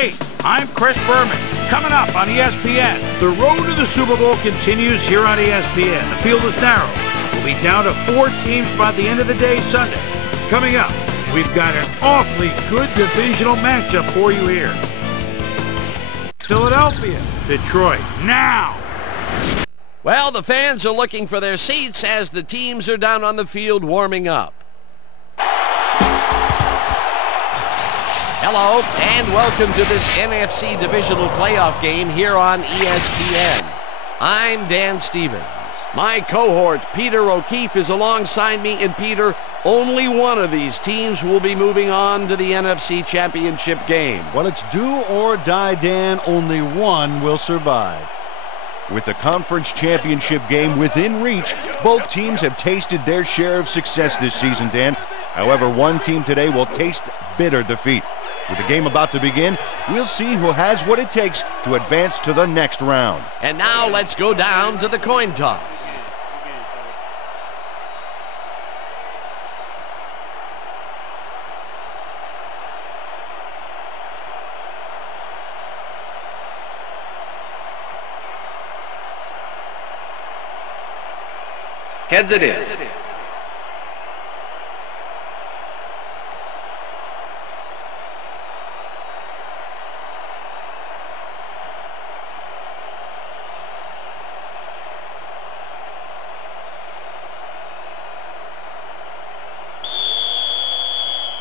Hey, I'm Chris Berman. Coming up on ESPN, the road to the Super Bowl continues here on ESPN. The field is narrow. We'll be down to 4 teams by the end of the day Sunday. Coming up, we've got an awfully good divisional matchup for you here. Philadelphia, Detroit, now! Well, the fans are looking for their seats as the teams are down on the field warming up. Hello, and welcome to this NFC Divisional Playoff game here on ESPN. I'm Dan Stevens. My cohort, Peter O'Keefe, is alongside me, and Peter, only one of these teams will be moving on to the NFC Championship game. Well, it's do or die, Dan. Only one will survive. With the conference championship game within reach, both teams have tasted their share of success this season, Dan. However, one team today will taste bitter defeat. With the game about to begin, we'll see who has what it takes to advance to the next round. And now let's go down to the coin toss. Heads it is.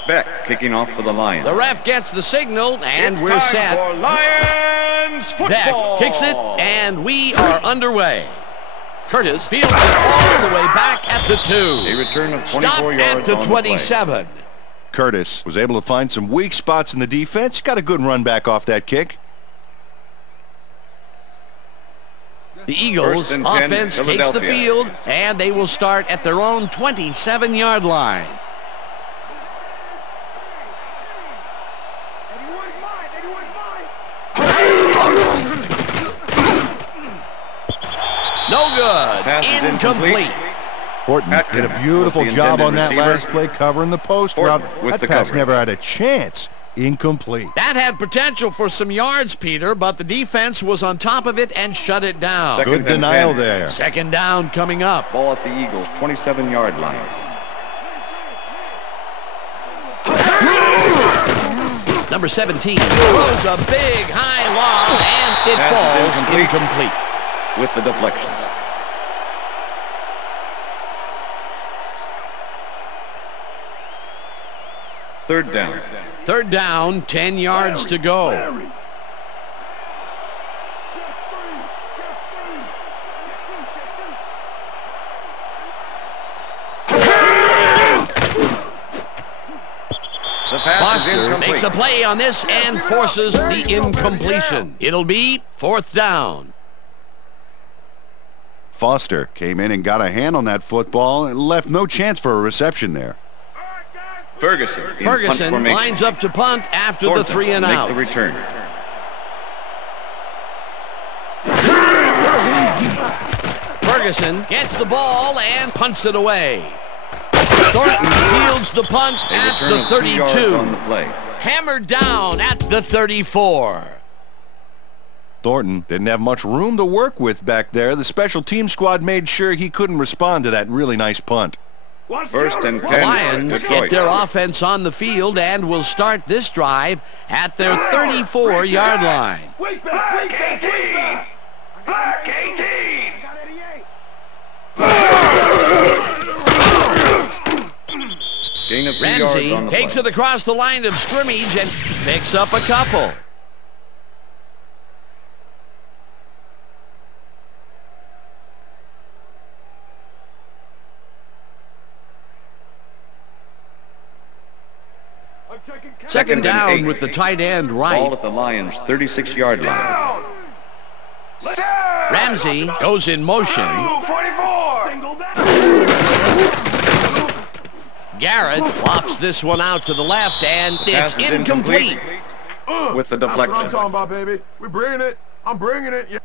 Beck kicking off for the Lions. The ref gets the signal, and It's we're time set. for Lions football. Beck kicks it, and we are underway. Curtis fields it all the way back at the 2. A return of 24 Stop yards at the on 27. play. Curtis was able to find some weak spots in the defense. Got a good run back off that kick. The Eagles' 1st and 10, offense takes the Philadelphia. field, and they will start at their own 27-yard line. No good. Pass is Incomplete. Horton Atkin did a beautiful was the job on that intended last receiver. play covering the post Horton route. with That the pass coverage. never had a chance. Incomplete. That had potential for some yards, Peter, but the defense was on top of it and shut it down. Second Good and denial 10. there. Second down coming up. Ball at the Eagles' 27-yard line. Number 17 throws a big high lob, and it Pass is falls incomplete. incomplete. With the deflection. Third down. Third down, 10 yards to go. The pass is Foster incomplete. makes a play on this and forces the incompletion. It'll be 4th down. Foster came in and got a hand on that football and left no chance for a reception there. Ferguson in punt Ferguson formation. lines up to punt after Thornton the 3 and will out. make the return. Ferguson gets the ball and punts it away. Thornton fields the punt A at return the of 2 yards 32. on the play. Hammered down at the 34. Thornton didn't have much room to work with back there. The special team squad made sure he couldn't respond to that really nice punt. 1st and 10. The Lions Detroit. get their offense on the field and will start this drive at their 34-yard line. Black 18! Black 18! Gain of 2 Ramsey yards on the takes play. it across the line of scrimmage and picks up a couple. Second down 8. with the tight end Ball right. at the Lions' 36-yard line. Ramsey goes in motion. 44! Garrett lofts this one out to the left, and Pass it's is incomplete. With the That's what I'm deflection. talking about, baby. We're bringing it. I'm bringing it. Yeah.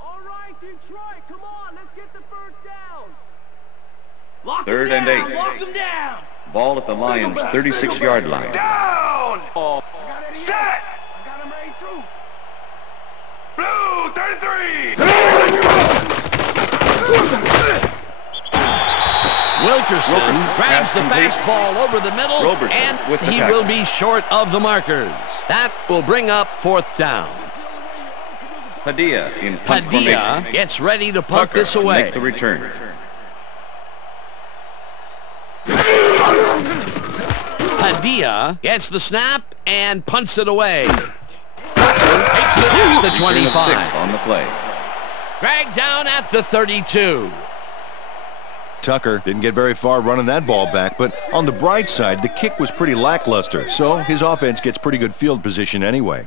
All right, Detroit, come on, let's get the first down. Third and 8. Lock him down. Ball at the Lions' 36-yard line. Down! Down! Set! I got him right through. Blue, 33! Wilkerson grabs the complete. fastball over the middle, Roberson and with the he tackle. will be short of the markers. That will bring up 4th down. Padilla in punt Padilla formation. gets ready to punt Tucker this to away. make the return. Padilla gets the snap and punts it away. Tucker takes it at the Return of 25. 6 on the play. Dragged down at the 32. Tucker didn't get very far running that ball back, but on the bright side, the kick was pretty lackluster, so his offense gets pretty good field position anyway.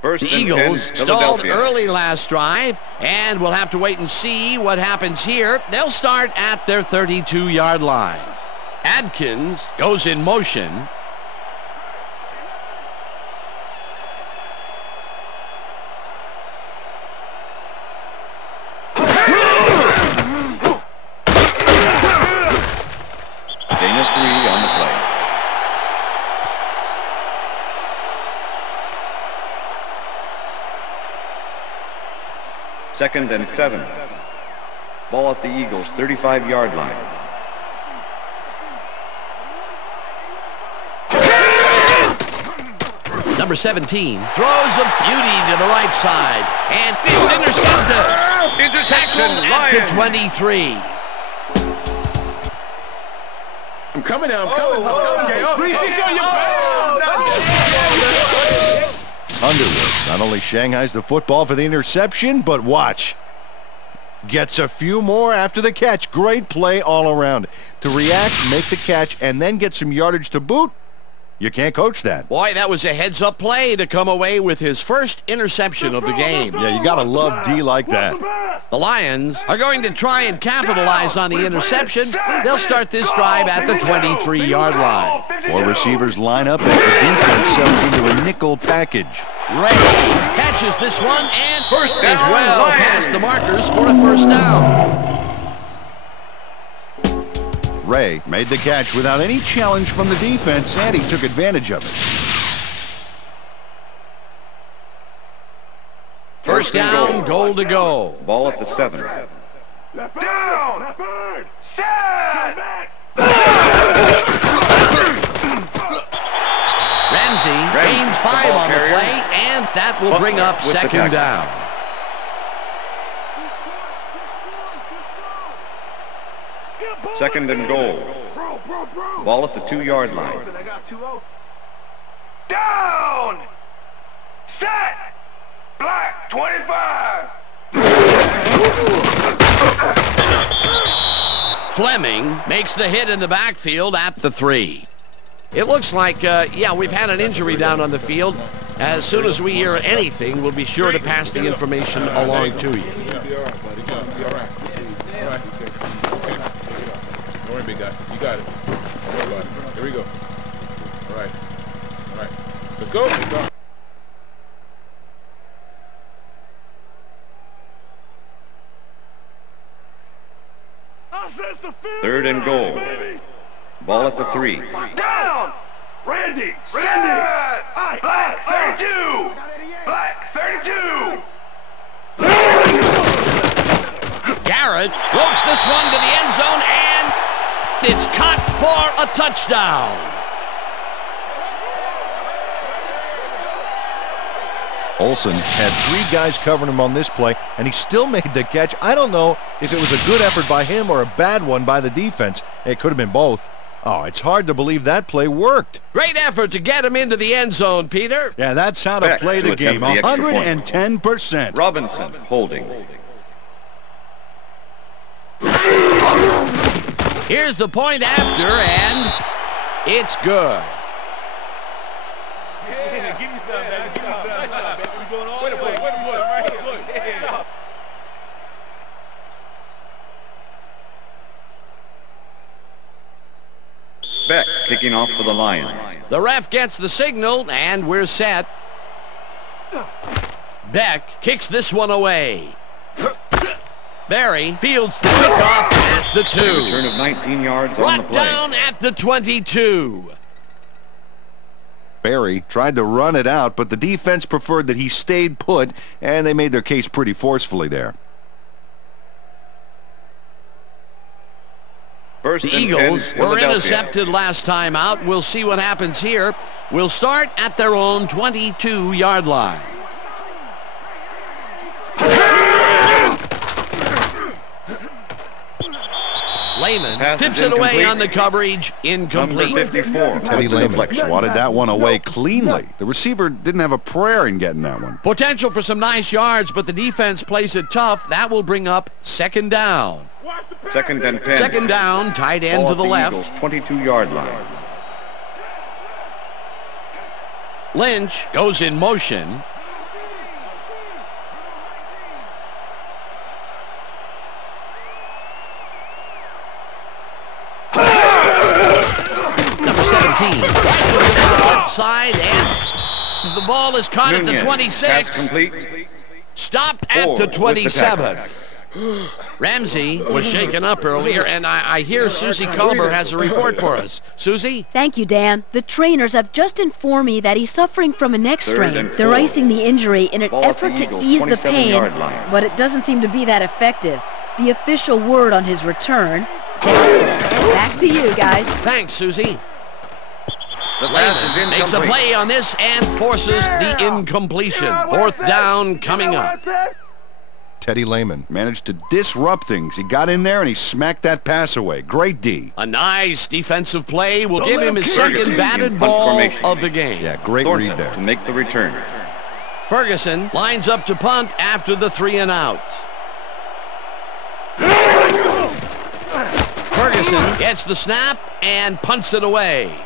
First The and 10, Eagles stalled Philadelphia. early last drive, and we'll have to wait and see what happens here. They'll start at their 32-yard line. Adkins goes in motion. Gain of 3 on the play. Second and 7. Ball at the Eagles' 35-yard line. Number 17 throws a beauty to the right side, and it's intercepted. Interception, Tackled at the 23. I'm coming now. I'm coming. Okay. 3-6 on your Underwood not only Shanghais the football for the interception, but watch. Gets a few more after the catch. Great play all around. To react, make the catch, and then get some yardage to boot, you can't coach that. Boy, that was a heads-up play to come away with his first interception of the game. Yeah, you gotta love D like that. The Lions are going to try and capitalize on the interception. They'll start this drive at the 23-yard line. Four receivers line up as the defense settles into a nickel package. Ray catches this one and first as well past the markers for a first down. Ray made the catch without any challenge from the defense, and he took advantage of it. First down, goal to go. Ball at the 7. Down! Set! Ramsey gains 5 on the play, and that will bring up with the second tackle. down. Second and goal. Ball at the 2-yard line. I got 2-0. Down! Set! Black, 25! Fleming makes the hit in the backfield at the 3. It looks like, yeah, we've had an injury down on the field. As soon as we hear anything, we'll be sure to pass the information along to you. Don't worry, big guy. You got it. Don't worry about it. Here we go. All right. All right. Let's go. Let's go. Third and goal. Ball at the 3. Down! Randy! Randy! Black, 32! Black, 32! Garrett ropes this one to the end zone, and it's caught for a touchdown. Olsen had 3 guys covering him on this play, and he still made the catch. I don't know if it was a good effort by him or a bad one by the defense. It could have been both. Oh, it's hard to believe that play worked. Great effort to get him into the end zone, Peter. Yeah, that's how to Back play to the game. attempt the extra point. 110%. Robinson holding. Here's the point after, and it's good. Beck kicking off for the Lions. The ref gets the signal, and we're set. Beck kicks this one away. Barry fields the kickoff at the 2. Return of 19 yards on the Brought play. down at the 22. Barry tried to run it out, but the defense preferred that he stayed put, and they made their case pretty forcefully there. First The and 10, Eagles were Philadelphia. intercepted last time out. We'll see what happens here. We'll start at their own 22-yard line. Lehman Pass is tips it away incomplete. on the coverage. Incomplete. Number 54. Teddy with the Lehman deflection. swatted that one away cleanly. The receiver didn't have a prayer in getting that one. Potential for some nice yards, but the defense plays it tough. That will bring up second down. Second and 10. Second down, tight end Ball to at the left. Eagles' 22-yard line. Lynch goes in motion. Number 17. Right to the left side, and the ball is caught at the Nunez. 26. Pass complete. Stopped at 4 the with the 27. tackle. Ramsey was shaken up earlier, and I hear Susie Culber has a report for us. Susie? Thank you, Dan. The trainers have just informed me that he's suffering from a neck Third strain. and They're 4. icing the injury in an Ball at effort the to Eagles' ease the pain, 27-yard line. but it doesn't seem to be that effective. The official word on his return, doubtful. Back to you, guys. Thanks, Susie. The pass is Lehman makes a incomplete. play on this and forces the incompletion. Fourth down coming up. Teddy Lehman managed to disrupt things. He got in there and he smacked that pass away. Great D. A nice defensive play will give him his Ferguson second batted in punt ball formation. of the game. Yeah, great Thornton read there. to make the return. Ferguson lines up to punt after the 3 and out. Ferguson gets the snap and punts it away.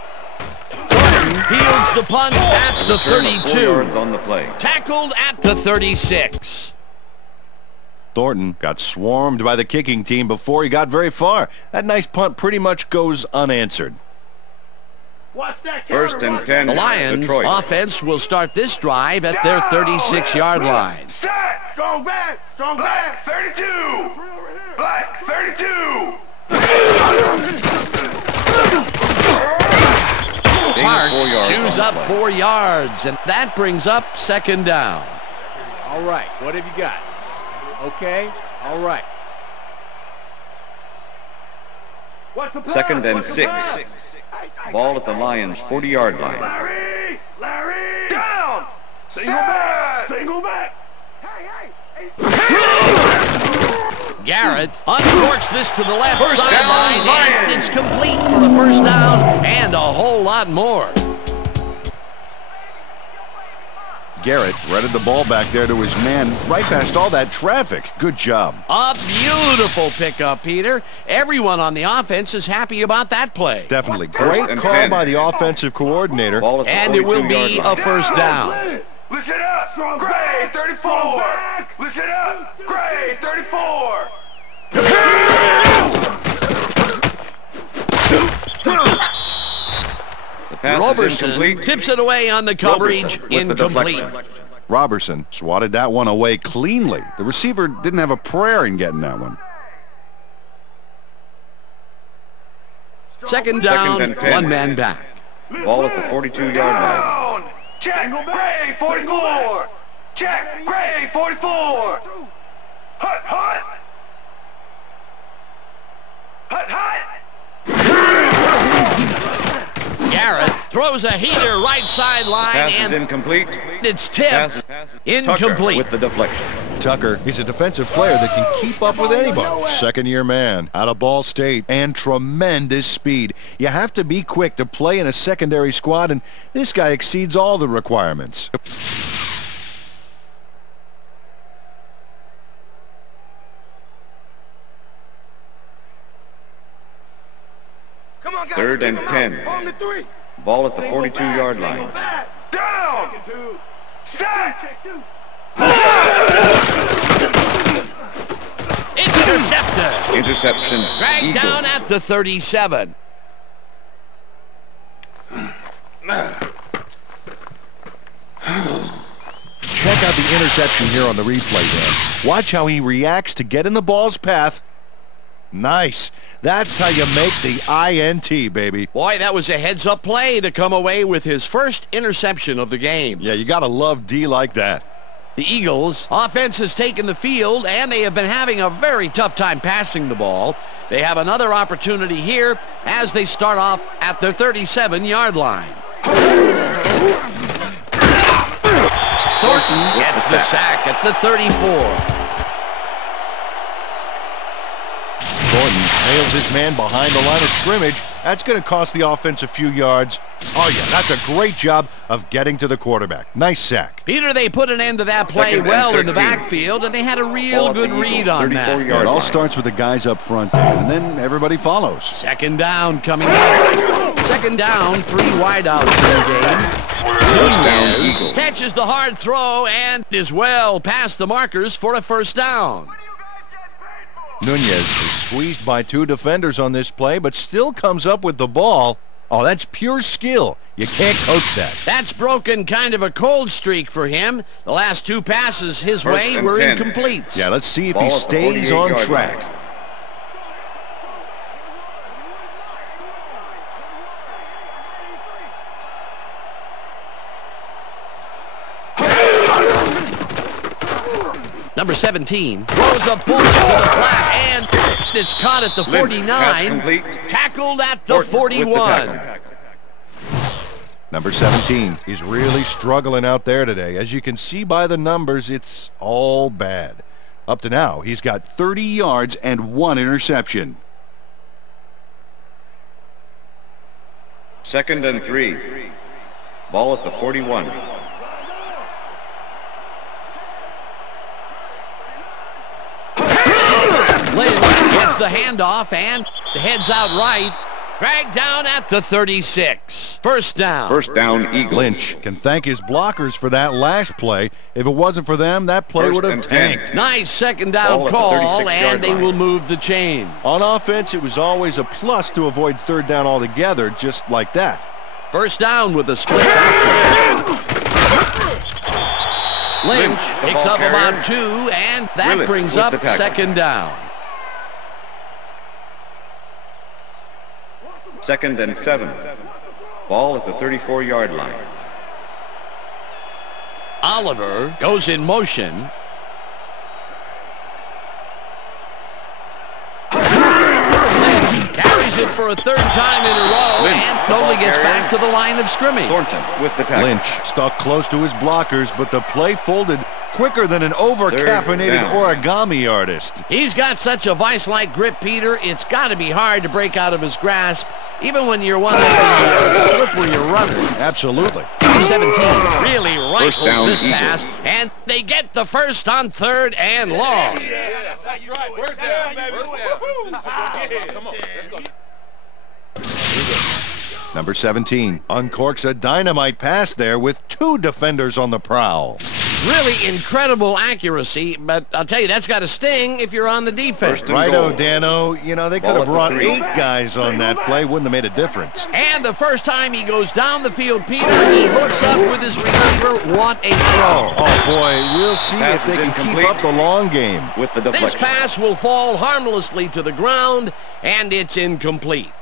Thornton fields the punt at the Return of 4 32. yards on the play. Tackled at the 36. Thornton got swarmed by the kicking team before he got very far. That nice punt pretty much goes unanswered. First and 10. The Lions Detroit. offense will start this drive at their 36-yard line. Strong back, 32. Black, 32. Gain of 4 yards Chews on up the play. 4 yards, and that brings up second down. All right, what have you got? Okay, all right. Second and 6. Ball at the Lions' 40-yard line. Larry, down. Single back. Garrett uncorks this to the left First down, sideline, and Lions. it's complete for a first down and a whole lot more. Garrett threaded the ball back there to his man right past all that traffic. Good job. A beautiful pickup, Peter. Everyone on the offense is happy about that play. Definitely. First Great and call 10. by the offensive coordinator. Ball at the And it will 42-yard be line. a first down. Listen up, Gray, 34. Listen up, Gray, 34. The pass is Roberson incomplete. tips it away on the coverage. Roberson with the Incomplete. deflection. Robertson swatted that one away cleanly. The receiver didn't have a prayer in getting that one. Second down, and 10. one man back. Ball at the 42-yard line. Down. Check, Gray, 44. Check, Gray, 44. Hut, hut. Hut, hut. Garrett throws a heater right sideline, Pass is and incomplete. it's Pass tipped. is Incomplete. Tucker with the deflection. Tucker is a defensive player that can keep up with anybody. Second-year man out of Ball State and tremendous speed. You have to be quick to play in a secondary squad, and this guy exceeds all the requirements. Come on, guys. Third and 10. On the 3. Ball at the 42-yard line. Down. Sack. Intercepted. Interception. Dragged Eagles. down at the 37. check out the interception here on the replay, Dan. Watch how he reacts to get in the ball's path. Nice. That's how you make the INT, baby. Boy, that was a heads-up play to come away with his first interception of the game. Yeah, you got to love D like that. The Eagles' offense has taken the field, and they have been having a very tough time passing the ball. They have another opportunity here as they start off at their 37-yard line. Thornton gets the sack at the 34. Thornton nails his man behind the line of scrimmage. That's going to cost the offense a few yards. Oh, yeah, that's a great job of getting to the quarterback. Nice sack. Peter, they put an end to that play well in the backfield, and they had a real good read on that. It all starts with the guys up front, Dan, and then everybody follows. Second down coming up. Second down, 3 wideouts in the game. Nunez catches the hard throw and is well past the markers for a first down. Nunez is squeezed by 2 defenders on this play, but still comes up with the ball. Oh, that's pure skill. You can't coach that. That's broken kind of a cold streak for him. The last 2 passes his way were incomplete. Yeah, let's see if he stays on track. Number 17 throws a bullet to the flat, and it's caught at the 49. Tackled at the 41. Number 17 is really struggling out there today. As you can see by the numbers, it's all bad. Up to now, he's got 30 yards and 1 interception. Second and 3. Ball at the 41. Lynch gets the handoff and heads out right. Dragged down at the 36. First down. First down, Eagles. Lynch can thank his blockers for that last play. If it wasn't for them, that play would have tanked. Nice second down call, and they will move the chain. On offense, it was always a plus to avoid third down altogether, just like that. First down with a split backfield. Lynch picks up about 2, and that brings up second down. Second and 7. Ball at the 34-yard line. Oliver goes in motion. Lynch carries it for a 3rd time in a row, and totally gets back to the line of scrimmage. Thornton with the tackle. Lynch stuck close to his blockers, but the play folded quicker than an over-caffeinated origami artist. He's got such a vice-like grip, Peter. It's got to be hard to break out of his grasp, even when you're one of the slipperier runners. Absolutely. 17 really rifles this pass, and they get the first on 3rd and long. That's right. First down, baby. Come on, let's go. Number 17 uncorks a dynamite pass there with 2 defenders on the prowl. Really incredible accuracy, but I'll tell you, that's got to sting if you're on the defense. Righto, Dano. You know, they could have brought 8 guys on that play. Wouldn't have made a difference. And the first time he goes down the field, Peter, he hooks up with his receiver. What a throw. Oh, boy. We'll see if they can keep up the long game. With the deflection. This pass will fall harmlessly to the ground, and it's incomplete.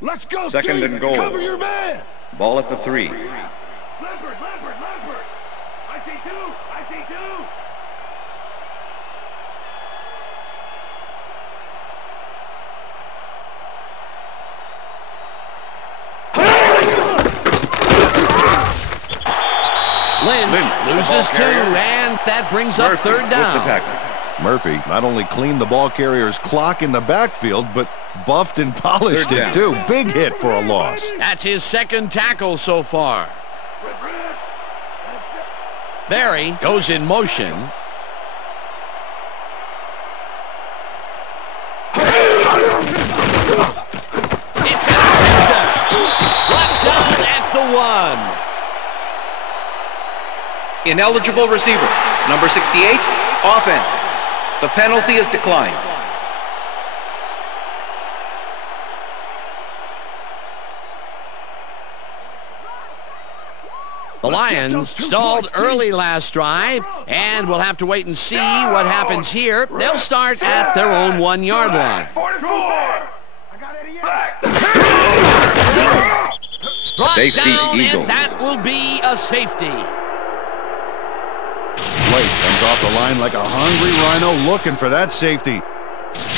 Let's go, second and goal. Cover your man. Ball at the 3. Lambert. I see 2. Lynch loses 2, and that brings up 3rd down. With the tackle. Murphy not only cleaned the ball carrier's clock in the backfield, but buffed and polished it too. Big hit for a loss. That's his 2nd tackle so far. Barry goes in motion. It's intercepted. Brought down at the 1. Ineligible receiver. Number 68, offense. The penalty is declined. Lions stalled early last drive, and we'll have to wait and see what happens here. They'll start at their own 1-yard line. 44. Brought Safety, down, Eagles. and that will be a safety. Blake comes off the line like a hungry rhino looking for that safety.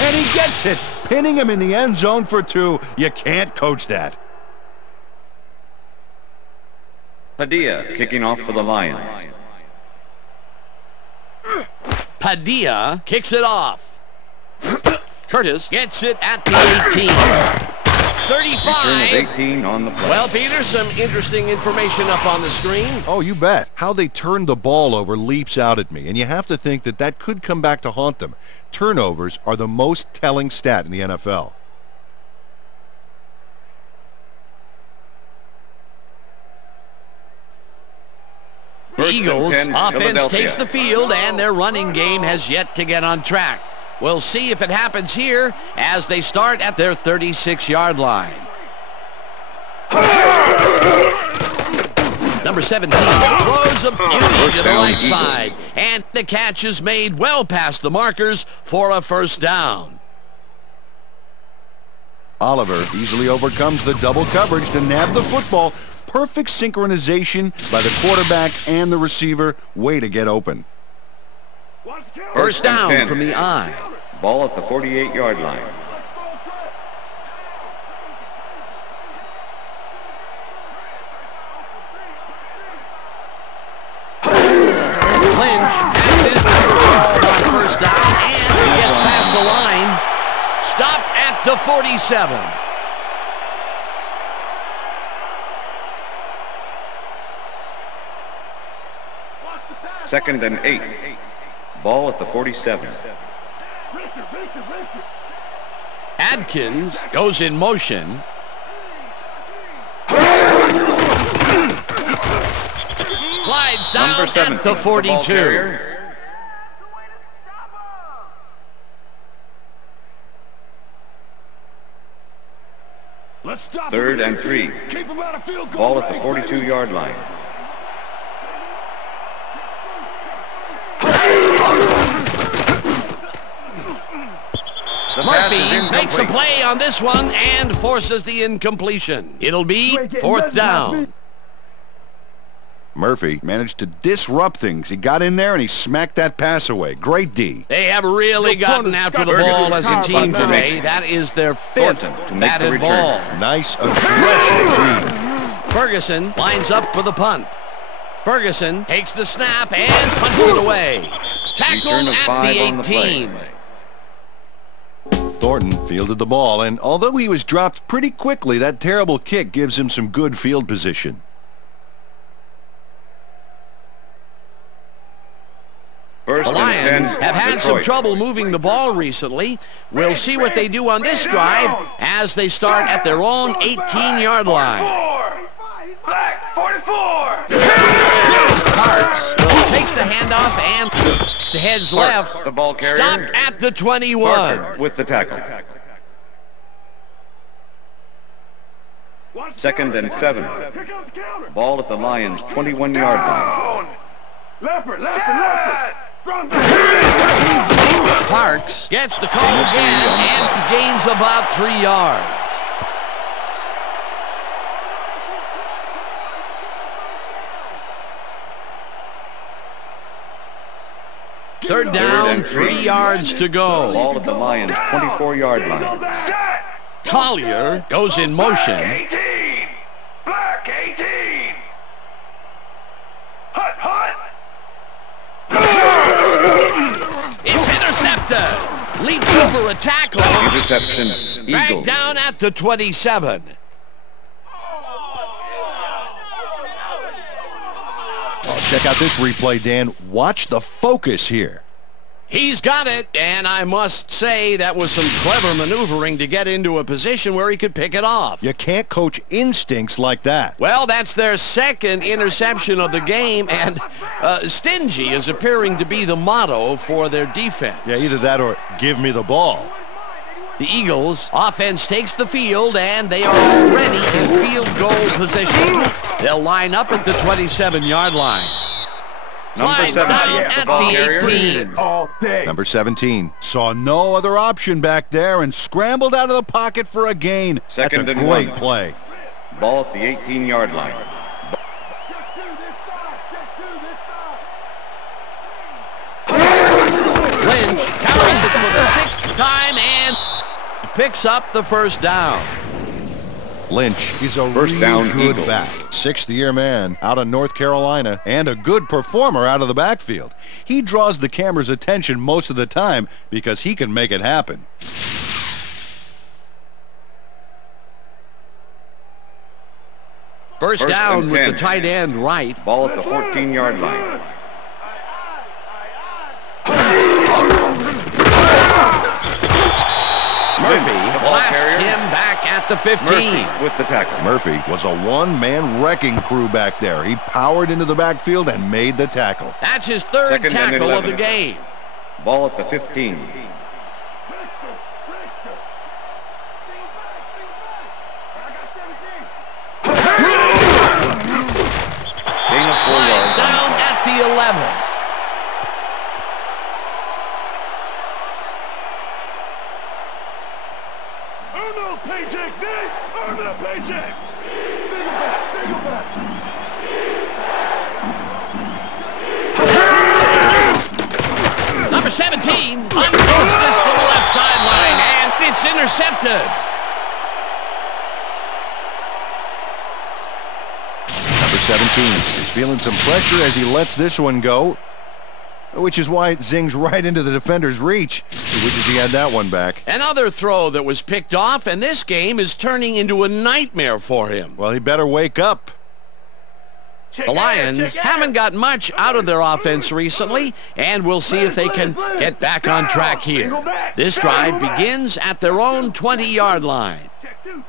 And he gets it, pinning him in the end zone for 2. You can't coach that. Padilla kicking off for the Lions. Padilla kicks it off. Curtis gets it at the 18. 35. Return of 18 on the play. Well, Peter, some interesting information up on the screen. Oh, you bet. How they turned the ball over leaps out at me, and you have to think that that could come back to haunt them. Turnovers are the most telling stat in the NFL. The First and Eagles 10, offense Philadelphia. takes the field, and their running game has yet to get on track. We'll see if it happens here as they start at their 36-yard line. Number 17 throws a beauty First to the down, right Eagles. side, and the catch is made well past the markers for a first down. Oliver easily overcomes the double coverage to nab the football. Perfect synchronization by the quarterback and the receiver. Way to get open. First and down 10. from the eye. Ball at the 48-yard line. Lynch has his number called on first down, and he gets past the line. Stopped at the 47. Second and 8. Ball at the 47. Adkins goes in motion. Slides down Number 17, at the ball 42. carrier. Third and 3. Ball at the 42-yard line. The pass is Murphy makes a incomplete. play on this one and forces the incompletion. It'll be fourth down. Murphy managed to disrupt things. He got in there and he smacked that pass away. Great D. They have really gotten after the ball as a team Ferguson. today. That is their fifth Thornton to make the batted return. ball. Nice, aggressive D. Ferguson lines up for the punt. Ferguson takes the snap and punts it away. Tackled Return of at 5 the on the play. 18. Thornton fielded the ball, and although he was dropped pretty quickly, that terrible kick gives him some good field position. First The and 10. Lions have had some Detroit. trouble moving the ball recently. We'll see what they do on this drive as they start at their own 18-yard line. 44. Black 44. Parks will take the handoff and the heads Park, left. the ball carrier. Stopped at the 21. Parker with the tackle. Second and 7. Ball at the Lions' 21-yard line. Leopard. Parks gets the call again and gains about 3 yards. Third down, and 3 yards to go. Ball at the Lions' 24-yard line. Collier goes in motion. 18. Black 18. Hut. It's intercepted. Leaps over a tackle. Interception, Back Eagles. down at the 27. Oh, check out this replay, Dan. Watch the focus here. He's got it, and I must say that was some clever maneuvering to get into a position where he could pick it off. You can't coach instincts like that. Well, that's their second interception of the game, and stingy is appearing to be the motto for their defense. Yeah, either that or give me the ball. The Eagles offense takes the field, and they are already in field goal position. They'll line up at the 27-yard line. Slides down at the 18. Number 17 saw no other option back there and scrambled out of the pocket for a gain. Second That's a and great 1. play. Ball at the 18-yard line. Lynch carries it for the 6th time and picks up the first down. Lynch is a First really down, good Eagles. back. Sixth-year man out of North Carolina and a good performer out of the backfield. He draws the camera's attention most of the time because he can make it happen. First down with the tight end right. Ball at the 14-yard line. Murphy the ball blasts carrier. him back at the 15. Murphy with the tackle. Murphy was a one-man wrecking crew back there. He powered into the backfield and made the tackle. That's his third Second and tackle of 11. the game. Ball at the 15. Gain of 4 yards. Down at the 11. Earn those paychecks, Dave! Earn them paychecks! Number 17 uncorks this to the left sideline, and it's intercepted. Number 17 is feeling some pressure as he lets this one go, which is why it zings right into the defender's reach. He wishes he had that one back. Another throw that was picked off, and this game is turning into a nightmare for him. Well, he better wake up. The Lions haven't got much out of their offense recently, and we'll see if they can get back on track here. This drive begins at their own 20-yard line. Check two.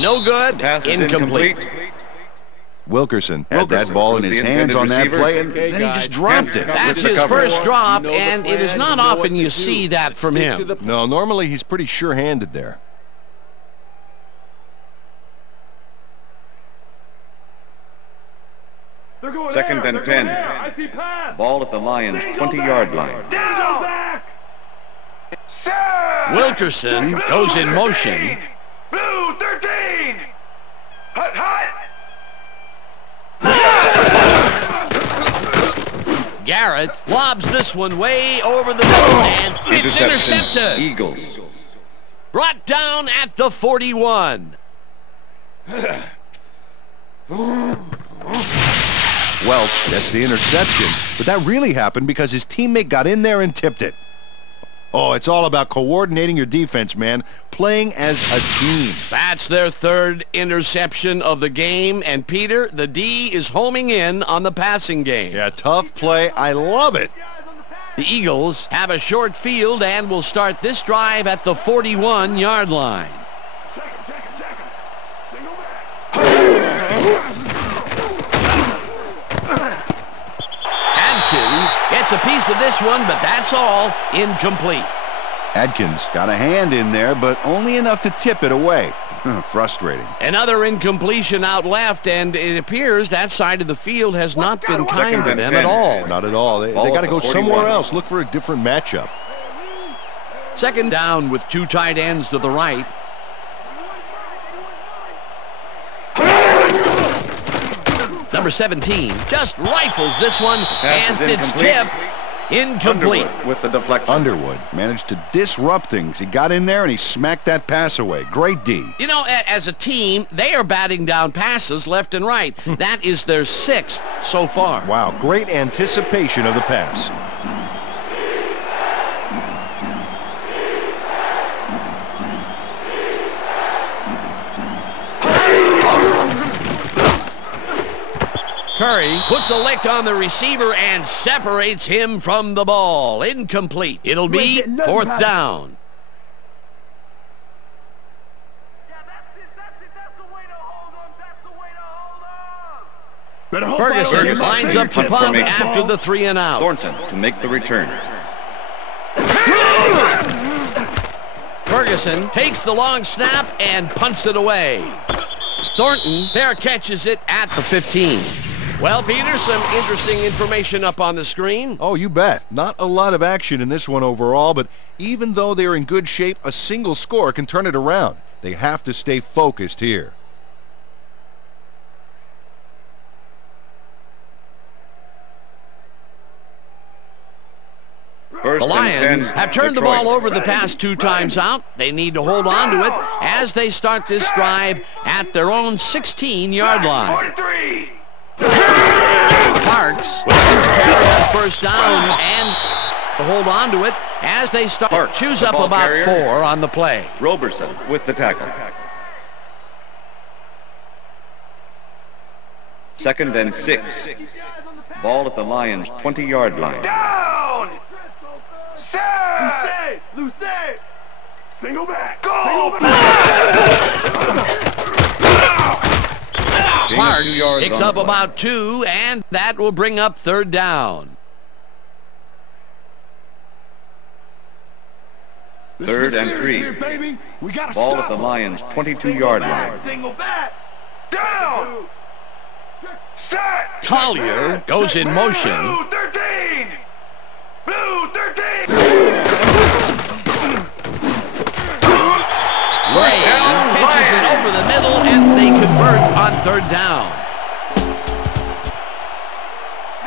No good. Pass is Incomplete. Wilkerson had that ball in was his the hands intended on that receiver. play, and Okay, then he guys. just dropped it. That's With the his coverage. first drop, You know the and it is plan, not you know often what you to see do. that from Stick to him. the No, normally he's pretty sure-handed there. They're going Second there. and They're 10. going there. I see pass. Ball at the Lions' 20-yard line. Down. Back. Sir. Wilkerson Blue goes in 13. motion. Blue 13. Hut. Garrett lobs this one way over the middle, and it's intercepted. Eagles. Brought down at the 41. Welch gets the interception, but that really happened because his teammate got in there and tipped it. Oh, it's all about coordinating your defense, man. Playing as a team. That's their third interception of the game, and Peter, the D is homing in on the passing game. Yeah, tough play. I love it. The Eagles have a short field and will start this drive at the 41-yard line. Adkins gets a piece of this one, but that's all. Incomplete. Adkins got a hand in there, but only enough to tip it away. Frustrating. Another incompletion out left, and it appears that side of the field has not been kind to and them 10. at all. Not at all. They Ball got to at go the somewhere 41. else. Look for a different matchup. Second down with two tight ends to the right. Number 17 just rifles this one, Pass and is it's incomplete. tipped. Incomplete. Underwood with the deflection. Underwood managed to disrupt things. He got in there and he smacked that pass away. Great D. You know, as a team, they are batting down passes left and right. That is their 6th so far. Wow, great anticipation of the pass. Curry puts a lick on the receiver and separates him from the ball. Incomplete. It'll be fourth down. Yeah, that's it. That's the way to hold them. That's the way to hold them. Ferguson lines up to punt after the 3 and out. Thornton to make the return. Ferguson takes the long snap and punts it away. Thornton there catches it at the 15. Well, Peter, some interesting information up on the screen. Oh, you bet. Not a lot of action in this one overall, but even though they're in good shape, a single score can turn it around. They have to stay focused here. First The Lions 10, have turned Detroit. the ball over the past 2 times out. They need to hold on to it as they start this drive at their own 16-yard line. 43. Parks will carry that first down and to hold on to it as they start. Parks, Choose the up ball about carrier. 4 on the play. Roberson with the tackle. Second and 6. Ball at the Lions' 20-yard line. Down. Set. Luce. Single back. Go. Gain of 2 Parks yards picks on the up play. about 2, and that will bring up 3rd down. Third and 3. Ball at the Lions' 22-yard line. Single back. Down. Set. Collier goes in motion. Blue 13. Blue 13. Ray pitches it over the middle, and they convert on 3rd down.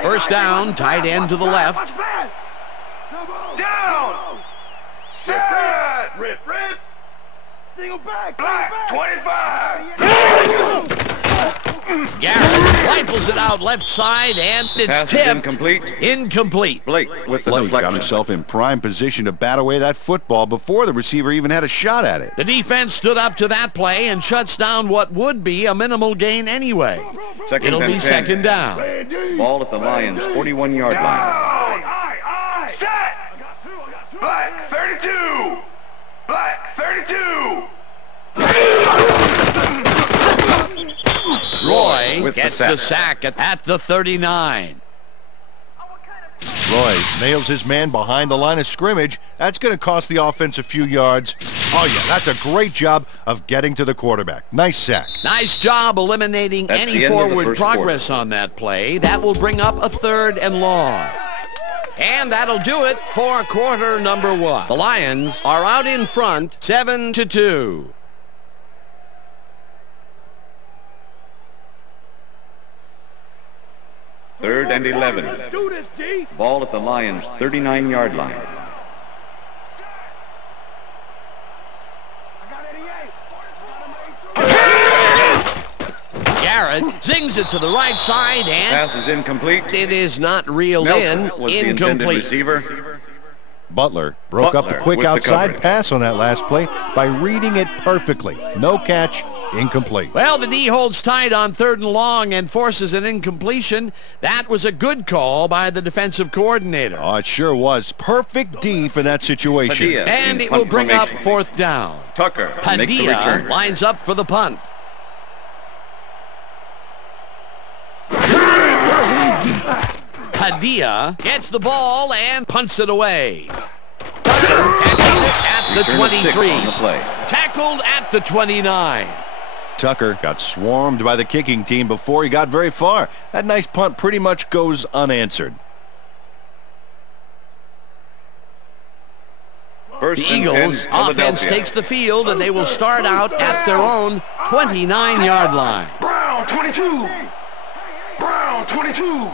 First down, tight end to the left. Down. Set. Rip. Single back. Black 25. Garrett rifles it out left side, and it's Pass is tipped. incomplete. Incomplete. Blake with the Blake got deflection. himself in prime position to bat away that football before the receiver even had a shot at it. The defense stood up to that play and shuts down what would be a minimal gain anyway. Second It'll and be 10. 2nd down. Ball at the Lions' 41-yard line. Aye. Set. Black 32. Black 32. Roy with the gets sack. the sack at the 39. Roy nails his man behind the line of scrimmage. That's going to cost the offense a few yards. Oh, yeah, that's a great job of getting to the quarterback. Nice sack. Nice job eliminating That's any the end of the forward first progress on that play. That will bring up a 3rd and long. And that'll do it for quarter number 1. The Lions are out in front, 7-2. Third and 11. Ball at the Lions' 39-yard line. Garrett zings it to the right side, and Pass is incomplete. it is not reeled Nelson in. was the intended Incomplete. receiver. Butler broke up the Butler quick with the outside coverage. pass on that last play by reading it perfectly. No catch, incomplete. Well, the D holds tight on 3rd and long and forces an incompletion. That was a good call by the defensive coordinator. Oh, it sure was. Perfect D for that situation. Padilla And in it will punt bring up formation. 4th down. Tucker to make the Padilla return. lines up for the punt. Padilla gets the ball and punts it away. Tucker catches it at the Return of 6 23. on the play. Tackled at the 29. Tucker got swarmed by the kicking team before he got very far. That nice punt pretty much goes unanswered. First The and 10, Eagles offense Philadelphia. takes the field, and they will start out at their own 29-yard line. Brown 22. Brown 22.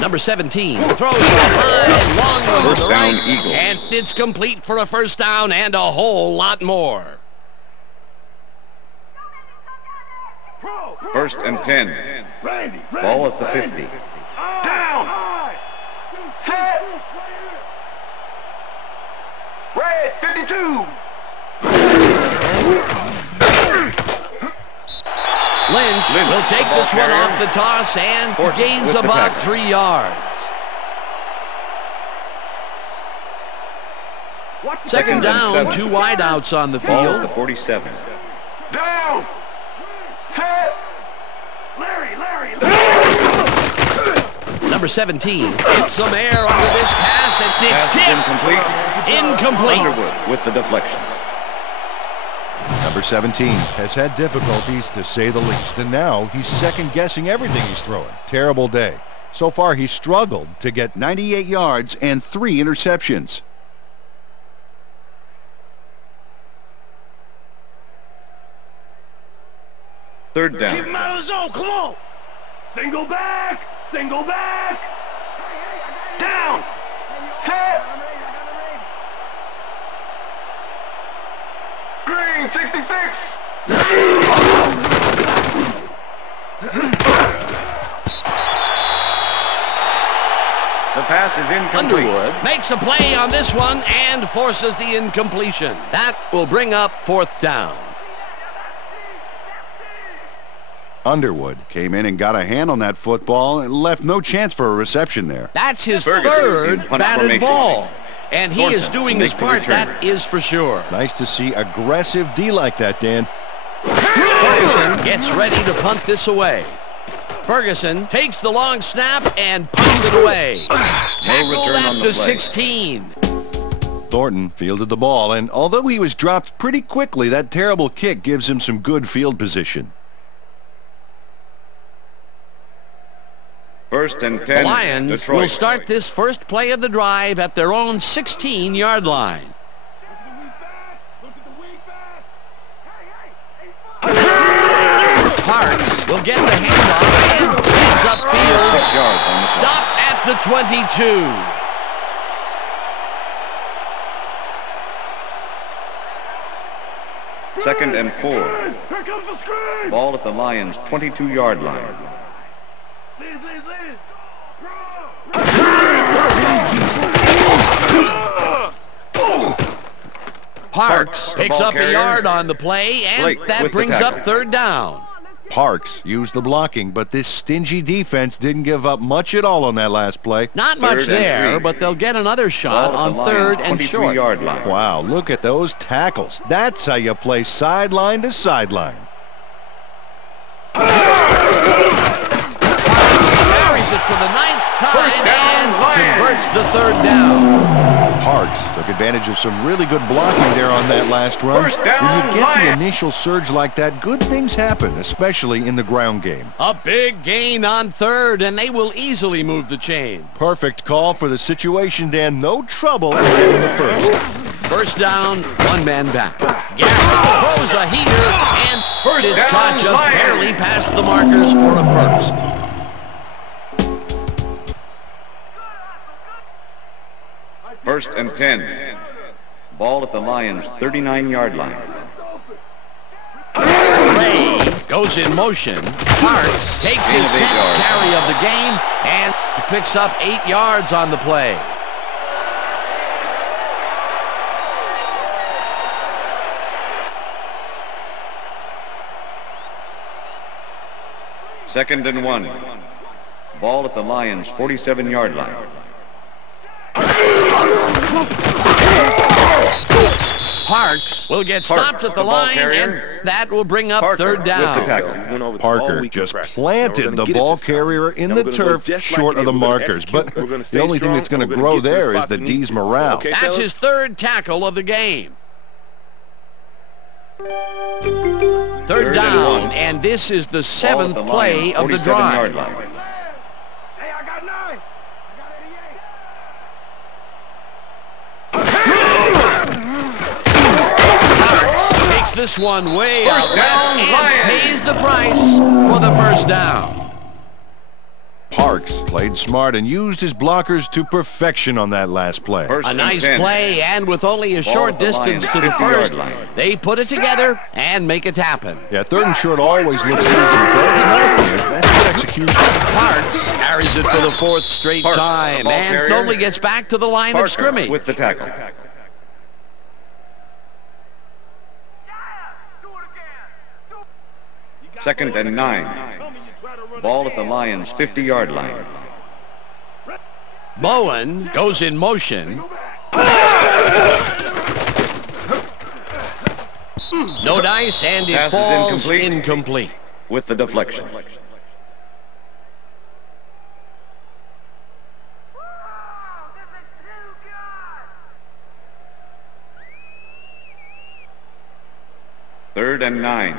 Number 17 throws it high, long one First to the down, right, Eagles. and it's complete for a first down and a whole lot more. First and 10. Ball at the 50. Down. Set. Red 52. Lynch will take the this ball one carrier. off the toss and Horton gains with the about tackle. 3 yards. Second down, 7. 2 wideouts on the Ball at the field. 47. Down. Set. Number 17 gets some air under this pass, and it's Pass is tipped. incomplete. Incomplete. Underwood with the deflection. Number 17 has had difficulties, to say the least, and now he's second-guessing everything he's throwing. Terrible day. So far, he's struggled to get 98 yards and 3 interceptions. Third down. Keep him out of the zone. Come on. Single back. Single back. Down. Set. Green 66. The pass is incomplete. Underwood makes a play on this one and forces the incompletion. That will bring up 4th down. Underwood came in and got a hand on that football and left no chance for a reception there. That's his Ferguson in third punt batted formation. ball. And he Thornton is doing to his make the part, return. that is for sure. Nice to see aggressive D like that, Dan. Ferguson gets ready to punt this away. Ferguson takes the long snap and punts it away. Tackle return at on the the play. 16. Thornton fielded the ball, and although he was dropped pretty quickly, that terrible kick gives him some good field position. First and The 10. Lions Detroit. will start this first play of the drive at their own 16-yard line. Parks will get the handoff and heads upfield. 6 yards on the shot. Stopped at the 22. Second and 4. Here comes the screen. Ball at the Lions' 22-yard line. Lead. Parks the picks ball up a carrier. yard on the play, and Blake that with the brings up tackle. 3rd down. Parks used the blocking, but this stingy defense didn't give up much at all on that last play. Not much 3rd and there, 3. but they'll get another shot Ball on at the Lions' 3rd and short. 23-yard line. Wow, look at those tackles. That's how you play sideline to sideline. Carries it for the 9th time and converts the 3rd down. Parks took advantage of some really good blocking there on that last run. First down, when you get the Lions. initial surge like that, good things happen, especially in the ground game. A big gain on 3rd, and they will easily move the chain. Perfect call for the situation, Dan. No trouble in getting the first. First down, 1 man back. Garrett throws a heater, and First it's down, caught just Lions. barely past the markers for a first. First and 10. Ball at the Lions' 39-yard line. Ray goes in motion. Parks takes Gain his of 8 10th yards. carry of the game and picks up 8 yards on the play. Second and 1. Ball at the Lions' 47-yard line. Parks will get stopped at the the ball line, carrier. and that will bring up Parker 3rd down. with the tackle. Parker just planted the ball carrier in the turf short of the markers. But the only thing that's going to grow there is the D's morale. That's his 3rd tackle of the game. Third down, and this is the 7th play of the drive. Line. Hey, I got 9. Takes this one way First out down, left and Lions. pays the price for the first down. Parks played smart and used his blockers to perfection on that last play. First A and nice 10. play, and with only a Ball short at the distance Lions' to the 50-yard first, line. they put it together and make it happen. Yeah, 3rd and short always looks easy, but it's not there. That's good execution. Parks carries it for the 4th straight Parks, time the ball and carrier. only gets back to the line Parker of scrimmage. with the tackle. Second and 9. Ball at the Lions' 50-yard line. Bowen goes in motion. No dice, and it Pass is falls incomplete. incomplete. With the deflection. 3rd and 9.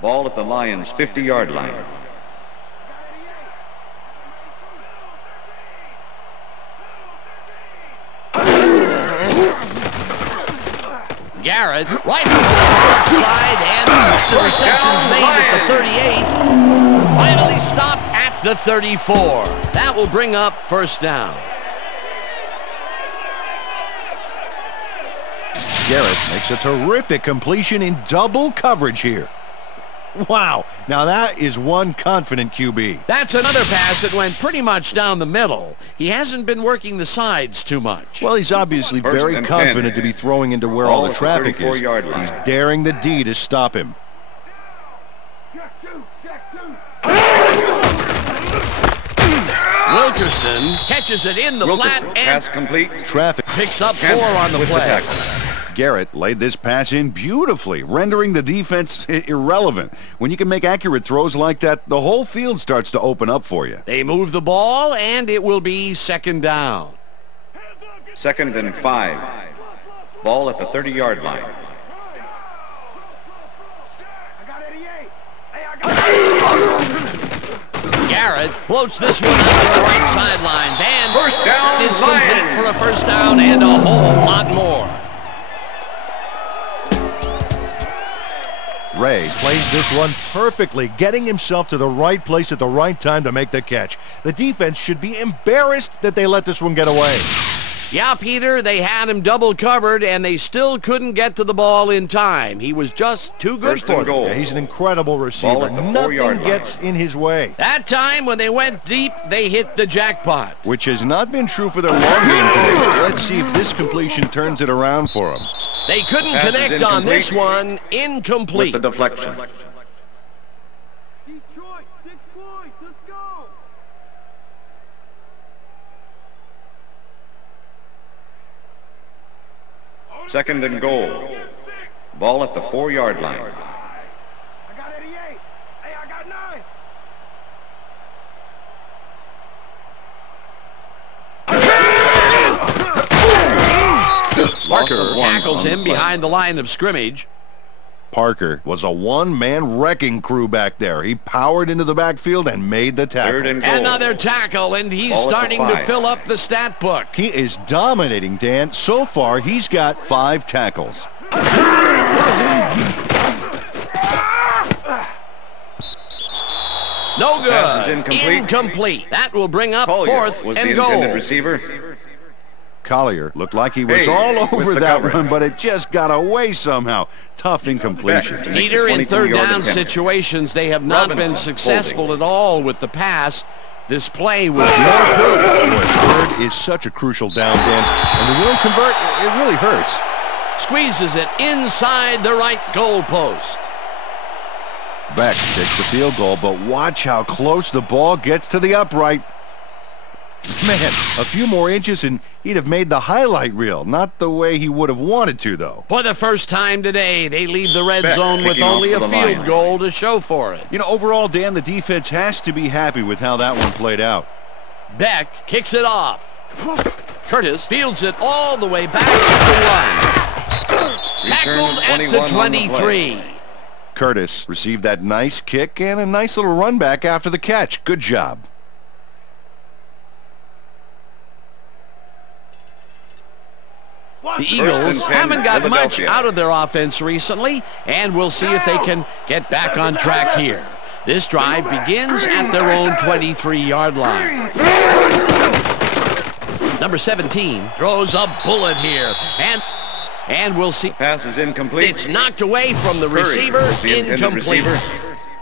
Ball at the Lions' 50-yard line. Garrett rifles it left side, and the reception's made at the 38. Finally stopped at the 34. That will bring up first down. Garrett makes a terrific completion in double coverage here. Wow, now that is one confident QB. That's another pass that went pretty much down the middle. He hasn't been working the sides too much. Well, he's obviously very confident to be throwing into where all the traffic is. He's daring the D to stop him. Wilkerson catches it in the flat and pass complete. Traffic picks up 4 on the play. Garrett laid this pass in beautifully, rendering the defense irrelevant. When you can make accurate throws like that, the whole field starts to open up for you. They move the ball, and it will be second down. 2nd and 5. Ball at the 30-yard line. Garrett floats this one out to the right sidelines, and first down, it's complete for a first down and a whole lot more. Ray plays this one perfectly, getting himself to the right place at the right time to make the catch. The defense should be embarrassed that they let this one get away. Yeah, Peter, they had him double covered, and they still couldn't get to the ball in time. He was just too good for them. Yeah, he's an incredible receiver. Nothing gets in his way. That time, when they went deep, they hit the jackpot. Which has not been true for their long game today. Let's see if this completion turns it around for them. They couldn't connect on this one. Incomplete. With the deflection. Detroit, 6 points. Let's go. Second and goal. Ball at the 4-yard line. I got 88. Hey, I got 9. Parker tackles him behind the line of scrimmage. Parker was a one-man wrecking crew back there. He powered into the backfield and made the tackle. 3rd and goal. Another tackle, and he's starting to fill up the stat book. He is dominating, Dan. So far, he's got 5 tackles. No good. Pass is incomplete. Incomplete. That will bring up Collier 4th was and the goal. intended receiver. Collier looked like he was Hey, all over with the that coverage. run, but it just got away somehow. Tough incompletion. Peter, in 3rd 22-yard down attempt. situations, they have not been Robinson successful holding. at all with the pass. This play was more prudent. Boy, 3rd is such a crucial down, Dan. And when you don't convert, it really hurts. Squeezes it inside the right goal post. Beck takes the field goal, but watch how close the ball gets to the upright. Man, a few more inches and he'd have made the highlight reel. Not the way he would have wanted to, though. For the first time today, they leave the red Beck zone with kicking off only for a the field Lions. goal to show for it. You know, overall, Dan, the defense has to be happy with how that one played out. Beck kicks it off. Curtis fields it all the way back at the line. Tackled at the 21 on the 23. Curtis received that nice kick and a nice little run back after the catch. Good job. The Eagles and 10, haven't got much Philadelphia. out of their offense recently, and we'll see if they can get back on track here. This drive begins at their own 23-yard line. Number 17 throws a bullet here, and we'll see. Pass is incomplete. It's knocked away from the Curry receiver, is the intended incomplete. receiver.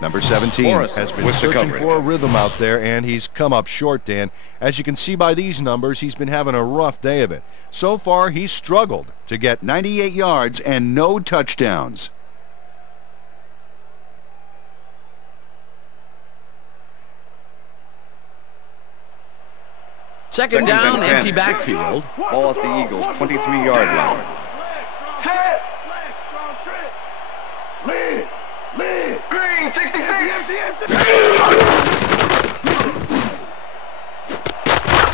Number 17 Morrison has been with the searching coverage. for a rhythm out there, and he's come up short, Dan. As you can see by these numbers, he's been having a rough day of it. So far, he's struggled to get 98 yards and no touchdowns. Second down, empty backfield. Ball at the Eagles' 23-yard line. Set. Lead. Lead. Green, 66.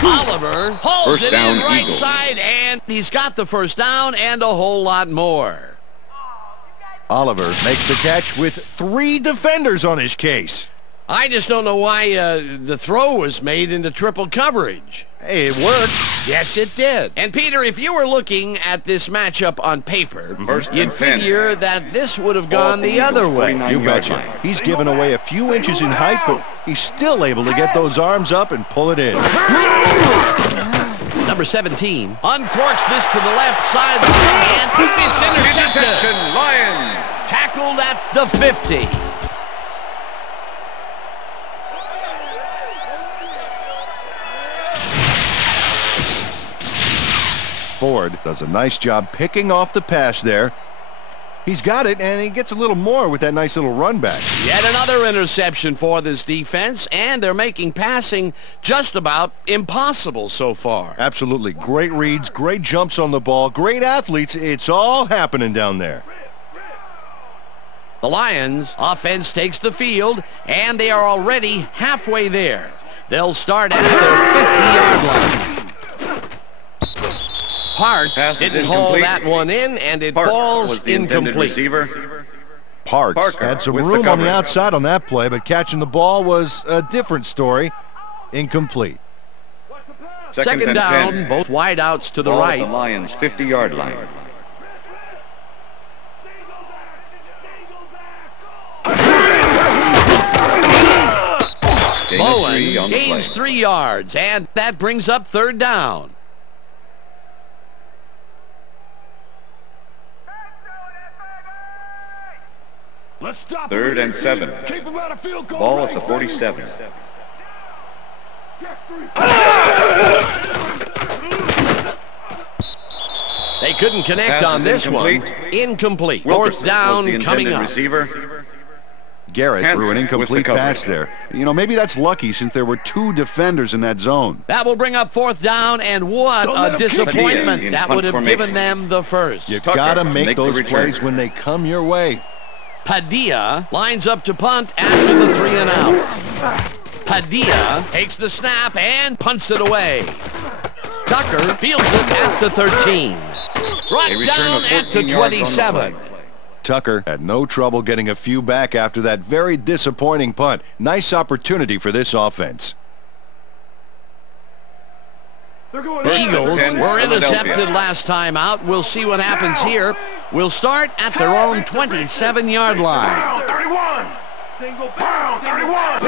Oliver hauls First it down, in right Eagles. side, and he's got the first down and a whole lot more. Oliver makes the catch with 3 defenders on his case. I just don't know why the throw was made into triple coverage. Hey, it worked. Yes, it did. And Peter, if you were looking at this matchup on paper, First you'd and 10. figure that this would have gone the other way. You betcha. He's given away a few inches in height, but he's still able to get those arms up and pull it in. Number 17 uncorks this to the left sideline, and it's intercepted. Interception, Lions. Tackled at the 50. Ford does a nice job picking off the pass there. He's got it, and he gets a little more with that nice little run back. Yet another interception for this defense, and they're making passing just about impossible so far. Absolutely. Great reads, great jumps on the ball, great athletes. It's all happening down there. The Lions offense takes the field, and they are already halfway there. They'll start at their 50-yard line. Parks didn't hold that one in, and it falls was the intended incomplete. receiver. Parks had some room on the outside on that play, but catching the ball was a different story. Incomplete. Second down, 10. both wideouts to the Ball at right. the Lions' 50-yard line. Bowen gains 3 yards, and that brings up third down. Let's stop. 3rd and 7. Keep him out of field goal. Ball at the 47. They couldn't connect Pass on is this incomplete. one. Incomplete. Wilkerson Fourth down was the coming intended up. receiver. Garrett threw an Hansen with the incomplete pass coverage. there. You know, maybe that's lucky since there were 2 defenders in that zone. That will bring up fourth down, and what a disappointment. in That punt would have formation. given them the first. You Tucker gotta to make make the those return. plays when they come your way. Padilla lines up to punt after the 3 and out. Padilla takes the snap and punts it away. Tucker fields it at the 13. A Brought return down of at the 14 yards on the 27. play. Tucker had no trouble getting a few back after that very disappointing punt. Nice opportunity for this offense. The Eagles were intercepted last time out. We'll see what happens here. We'll start at their own 27-yard line. Pound 31. Single pound 31.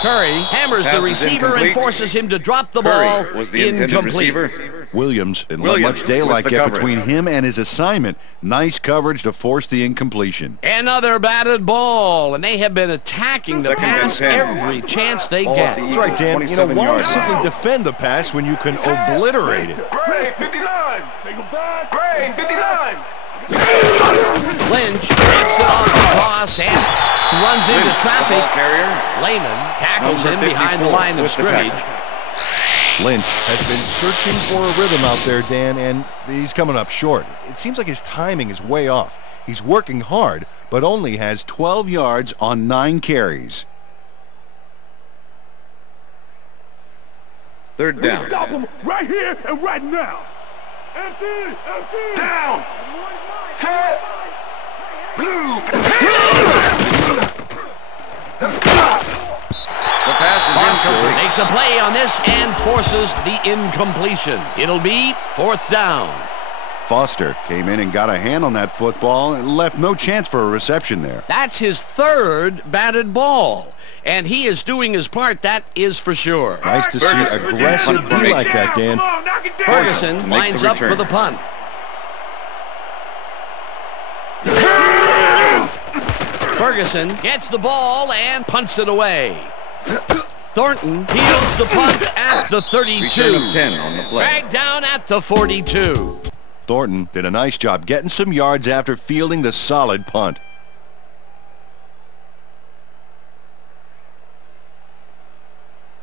Curry hammers the Pass is receiver and incomplete. forces him to drop the ball. Curry was the intended Incomplete. receiver. Williams didn't let Williams much daylight with the get coverage. between him and his assignment. Nice coverage to force the incompletion. Another batted ball, and they have been attacking the Second and pass 10. every chance they Ball get. at the That's right, Dan. You know, why 27-yard simply line. defend the pass when you can obliterate it? Gray 59. Single back. Gray 59. Lynch takes it off the toss and runs into Lynch, the traffic. ball carrier. Layman tackles Number him behind the 54 line of with the scrimmage. tackle. Lynch has been searching for a rhythm out there, Dan, and he's coming up short. It seems like his timing is way off. He's working hard, but only has 12 yards on 9 carries. 3rd down. Stop him right here and right now. Empty. Empty. Down. Set. Blue. The pass is Foster incomplete. makes a play on this and forces the incompletion. It'll be 4th down. Foster came in and got a hand on that football and left no chance for a reception there. That's his 3rd batted ball, and he is doing his part, that is for sure. Nice to see Ferguson, aggressive punt D like formation. that, Dan. Come on, knock it down. Ferguson to make lines the up for return. the punt. Ferguson gets the ball and punts it away. Thornton fields the punt at the 32. Return of 10 on the play. Dragged down at the 42. Thornton did a nice job getting some yards after fielding the solid punt.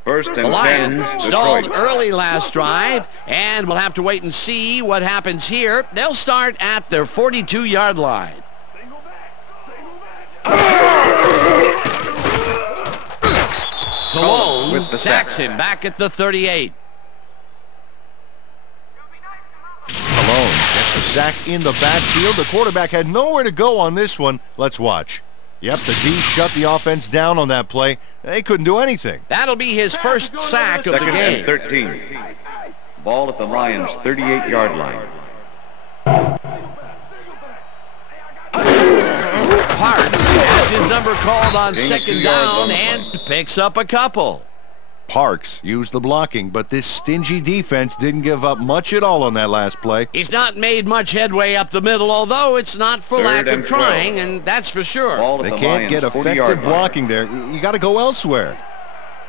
First and The 10, Lions stalled Detroit. early last drive, and we'll have to wait and see what happens here. They'll start at their 42-yard line. Cologne with the sack. sacks him back at the 38. Malone A sack in the backfield. The quarterback had nowhere to go on this one. Let's watch. Yep, the D shut the offense down on that play. They couldn't do anything. That'll be his first sack of the game. Second and 13. Ball at the Lions' 38-yard line. Hart has his number called on second down and picks up a couple. Parks used the blocking, but this stingy defense didn't give up much at all on that last play. He's not made much headway up the middle, although it's not for lack of trying, and that's for sure. They can't get effective blocking there. You got to go elsewhere.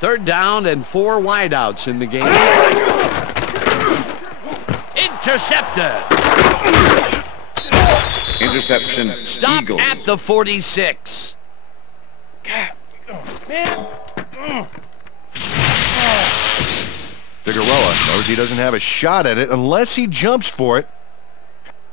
Third down and 4 wideouts in the game. Intercepted. Interception. Stop Eagles. at the 46. Figueroa knows he doesn't have a shot at it unless he jumps for it.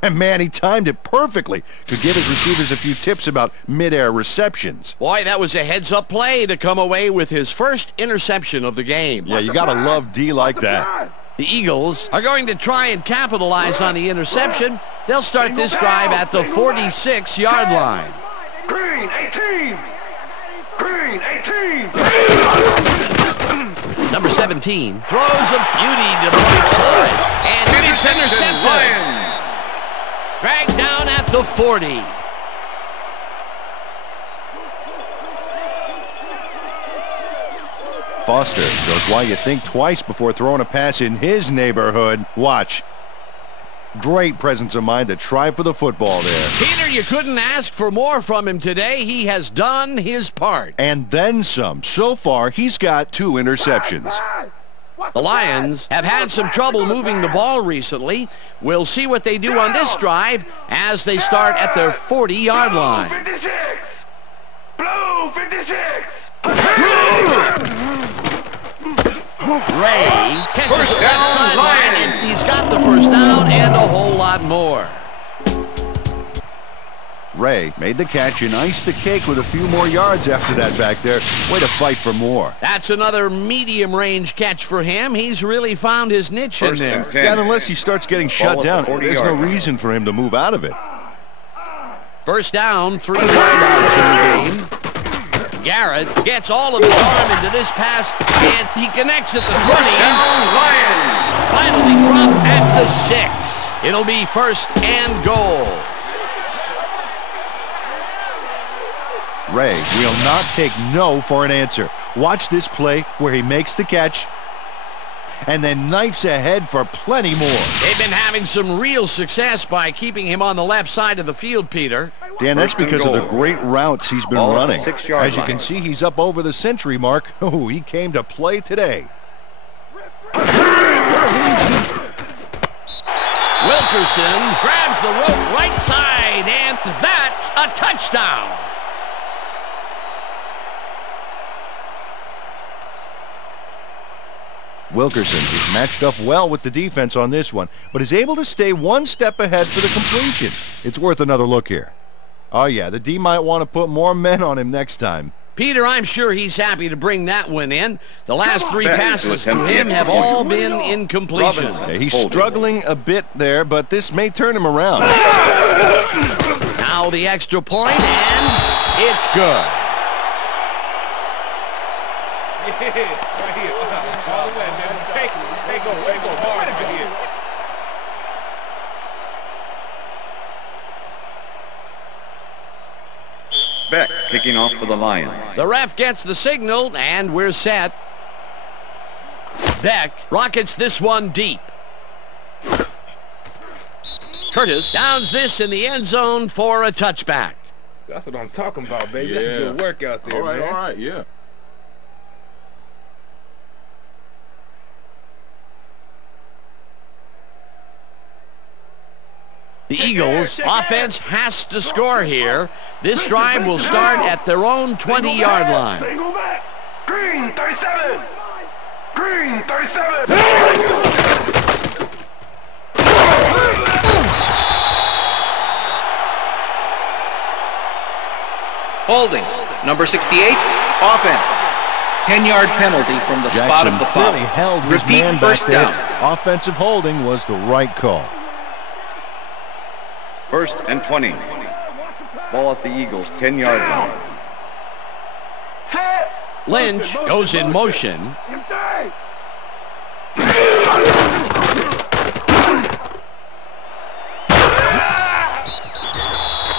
And man, he timed it perfectly. Could give his receivers a few tips about mid-air receptions. Boy, that was a heads-up play to come away with his first interception of the game. Yeah, you got to love D like that. The Eagles are going to try and capitalize on the interception. They'll start this drive at the 46-yard line. Green 18. Green 18. Number 17 throws a beauty to the right side. And it's intercepted. Dragged down at the 40. Foster shows why you think twice before throwing a pass in his neighborhood. Watch. Great presence of mind to try for the football there. Peter, you couldn't ask for more from him today. He has done his part. And then some. So far, he's got 2 interceptions. The Lions have had some trouble moving the ball recently. We'll see what they do on this drive as they start at their 40-yard line. 56. Blue 56. Ray catches the left sideline, and he's got the first down and a whole lot more. Ray made the catch and iced the cake with a few more yards after that back there. Way to fight for more. That's another medium-range catch for him. He's really found his niche in there. Yeah, unless he starts getting shut down, there's no reason for him to move out of it. First down, 3 wideouts in the game. Garrett gets all of his arm into this pass, and he connects at the 20. Finally dropped at the 6. It'll be first and goal. Ray will not take no for an answer. Watch this play where he makes the catch and then knifes ahead for plenty more. They've been having some real success by keeping him on the left side of the field, Peter. Dan, that's because of the great routes he's been running. As you can line. see, he's up over the century mark. Oh, he came to play today. Wilkerson grabs the rope right side, and that's a touchdown. Wilkerson is matched up well with the defense on this one, but is able to stay one step ahead for the completion. It's worth another look here. Oh yeah, the D might want to put more men on him next time. Peter, I'm sure he's happy to bring that one in. The last 3 passes to him have all been incompletions. Yeah, he's struggling a bit there, but this may turn him around. Now the extra point, and it's good. Right here. All the way, man. Go hard over here. Beck kicking off for the Lions. The ref gets the signal, and we're set. Beck rockets this one deep. Curtis downs this in the end zone for a touchback. That's what I'm talking about, baby. That's good work out there, man. All right, yeah. The Eagles offense has to score here. This drive will start at their own 20-yard line. Single back. Green 37. Green 37. Holding. Number 68, offense. 10-yard penalty from the spot of the foul. Jackson held his Repeat, man first back there. down. Offensive holding was the right call. First and 20. Ball at the Eagles' 10-yard line. Lynch goes in motion.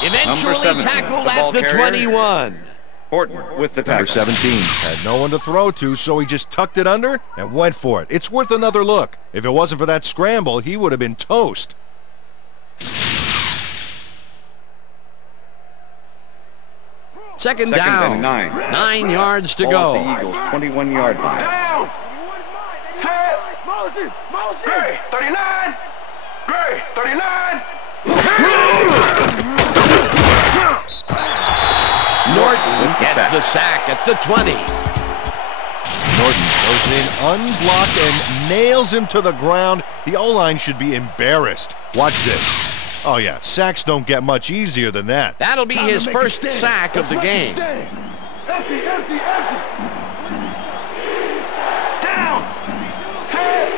Eventually tackled at the 21. Horton with the tackle. Number 17 had no one to throw to, so he just tucked it under and went for it. It's worth another look. If it wasn't for that scramble, he would have been toast. Second down. And 9. 9 yards to Ball go. at the Eagles' 21-yard line. Down. Set. Motion. Gray, 39. Gray, 39. Norton gets the sack at the 20. Norton goes in unblocked and nails him to the ground. The O-line should be embarrassed. Watch this. Oh, yeah, sacks don't get much easier than that. That'll be his first sack of the game. Empty. Down. Set.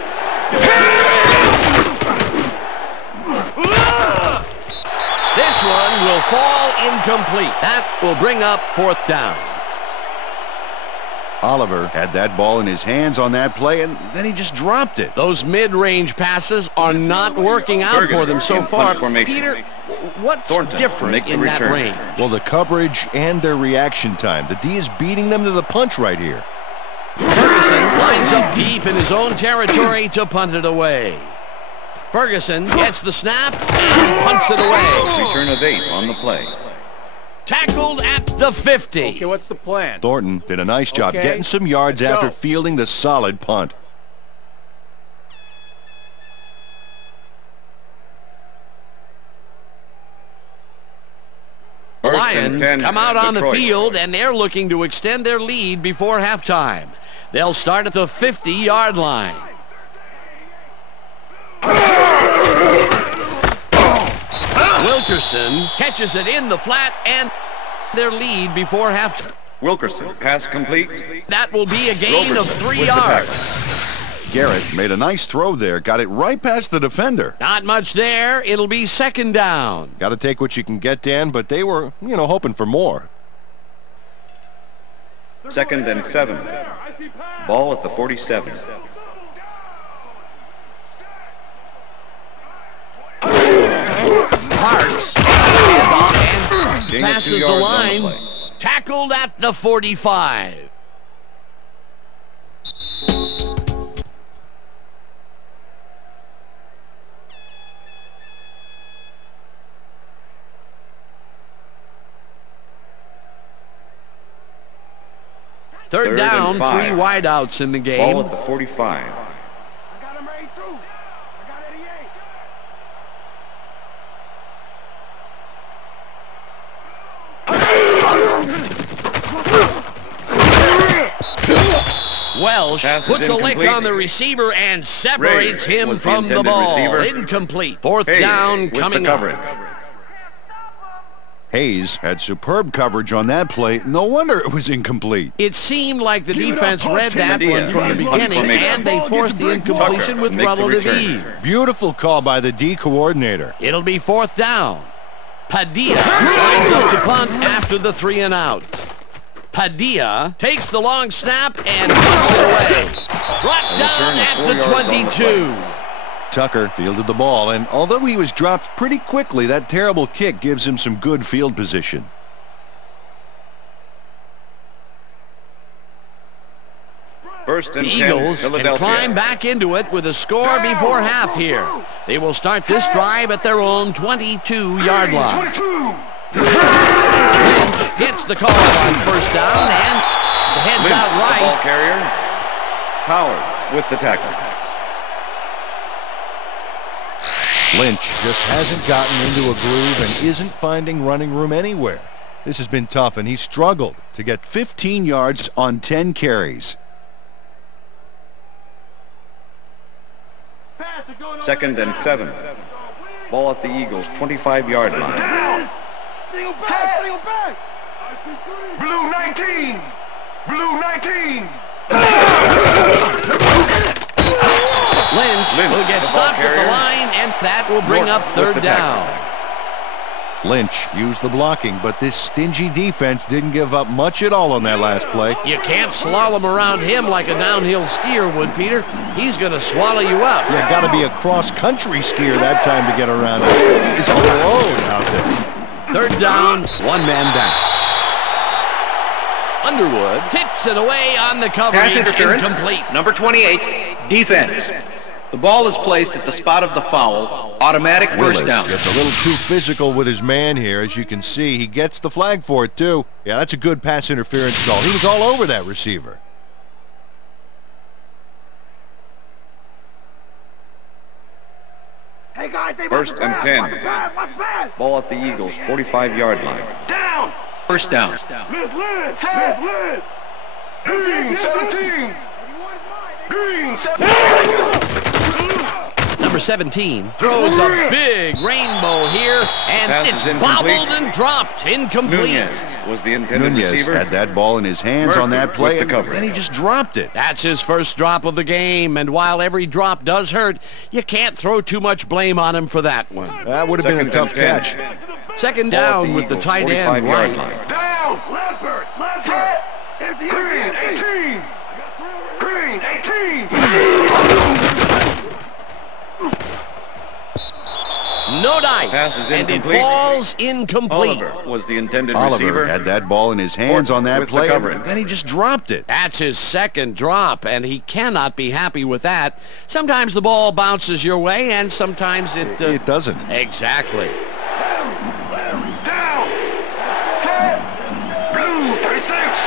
This one will fall incomplete. That will bring up fourth down. Oliver had that ball in his hands on that play, and then he just dropped it. Those mid-range passes are not working out for them so far. Peter, what's different in that range? Well, the coverage and their reaction time. The D is beating them to the punch right here. Ferguson lines up deep in his own territory to punt it away. Ferguson gets the snap and punts it away. Return of 8 on the play. Tackled at the 50. Okay, what's the plan? Thornton did a nice job getting some yards after fielding the solid punt. The Lions come out on the field, and they're looking to extend their lead before halftime. They'll start at the 50-yard line. Wilkerson catches it in the flat, and their lead before halftime. Wilkerson, pass complete. That will be a gain of 3 yards. Garrett made a nice throw there, got it right past the defender. Not much there. It'll be second down. Got to take what you can get, Dan, but they were, hoping for more. Second and 7. Ball at the 47. Parks and passes the line. Tackled at the 45. Third down, 3 wideouts in the game. Ball at the 45. Welsh puts a lick on the receiver and separates him from the ball. Incomplete. Fourth down coming up. Hayes had superb coverage on that play. No wonder it was incomplete. It seemed like the defense read that one from the beginning, and they forced the incompletion with relative ease. Beautiful call by the D coordinator. It'll be fourth down. Padilla lines up to punt after the 3 and out. Padilla takes the long snap and puts it away. Brought down at the 22. Tucker fielded the ball, and although he was dropped pretty quickly, that terrible kick gives him some good field position. First and the Eagles can climb back into it with a score before half here. They will start this drive at their own 22-yard line. Lynch hits the call on first down and heads out right. The ball carrier. Howard with the tackle. Lynch just hasn't gotten into a groove and isn't finding running room anywhere. This has been tough, and he's struggled to get 15 yards on 10 carries. Second and 7. Ball at the Eagles' 25-yard line. Single back. Blue 19. Blue 19. Lynch will get stopped at the line, and that will bring up third down. Lynch used the blocking, but this stingy defense didn't give up much at all on that last play. You can't slalom around him like a downhill skier would, Peter. He's going to swallow you up. Yeah, got to be a cross-country skier that time to get around him. He's alone out there. 3rd down, 1 man down. Underwood tips it away on the coverage. Pass interference. Incomplete. Number 28, defense. The ball is placed at the spot of the foul. Automatic Willis first down. gets a little too physical with his man here. As you can see, he gets the flag for it, too. Yeah, that's a good pass interference call. He was all over that receiver. Hey guys, they 1st and 10. What's bad? Ball at the Eagles' 45-yard line. Down! First down. Liz! Green 17! Green 17! Number 17 throws a big rainbow here, and Pass it's is incomplete. bobbled and dropped. Incomplete. Nunez was the intended Nunez receiver. had that ball in his hands on that Murphy play, with the and coverage. then he just dropped it. That's his first drop of the game, and while every drop does hurt, you can't throw too much blame on him for that one. That would have been a tough catch. 2nd Ball at down with the Eagles' tight end 45-yard right. line. Down! Leopard! Green 18! Green 18! No dice, Pass is and it incomplete. falls incomplete. Oliver was the intended Oliver receiver. had that ball in his hands on that With the play, coverage. and then he just dropped it. That's his 2nd drop, and he cannot be happy with that. Sometimes the ball bounces your way, and sometimes It doesn't. Exactly. Down! Set! Blue 36!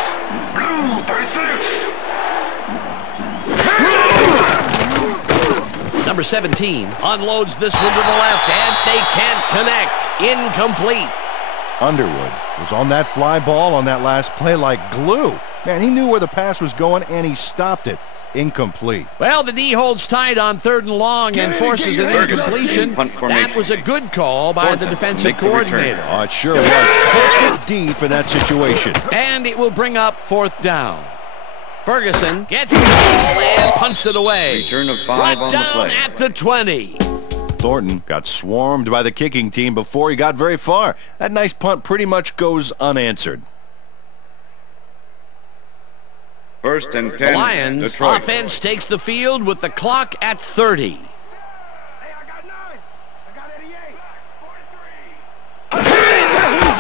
Blue 36! Number 17 unloads this one to the left, and they can't connect. Incomplete. Underwood was on that fly ball on that last play like glue. Man, he knew where the pass was going, and he stopped it. Incomplete. Well, the D holds tight on 3rd and long and forces an incompletion. Punt formation. That was a good call by the defensive make the return. coordinator. Oh, it sure was. Perfect D for that situation. And it will bring up 4th down. Ferguson gets the ball and punts it away. Return of 5 Brought on the down play. at the 20. Thornton got swarmed by the kicking team before he got very far. That nice punt pretty much goes unanswered. 1st and 10. The Lions Detroit. offense takes the field with the clock at 30. Hey, I got 9! I got 88! 43!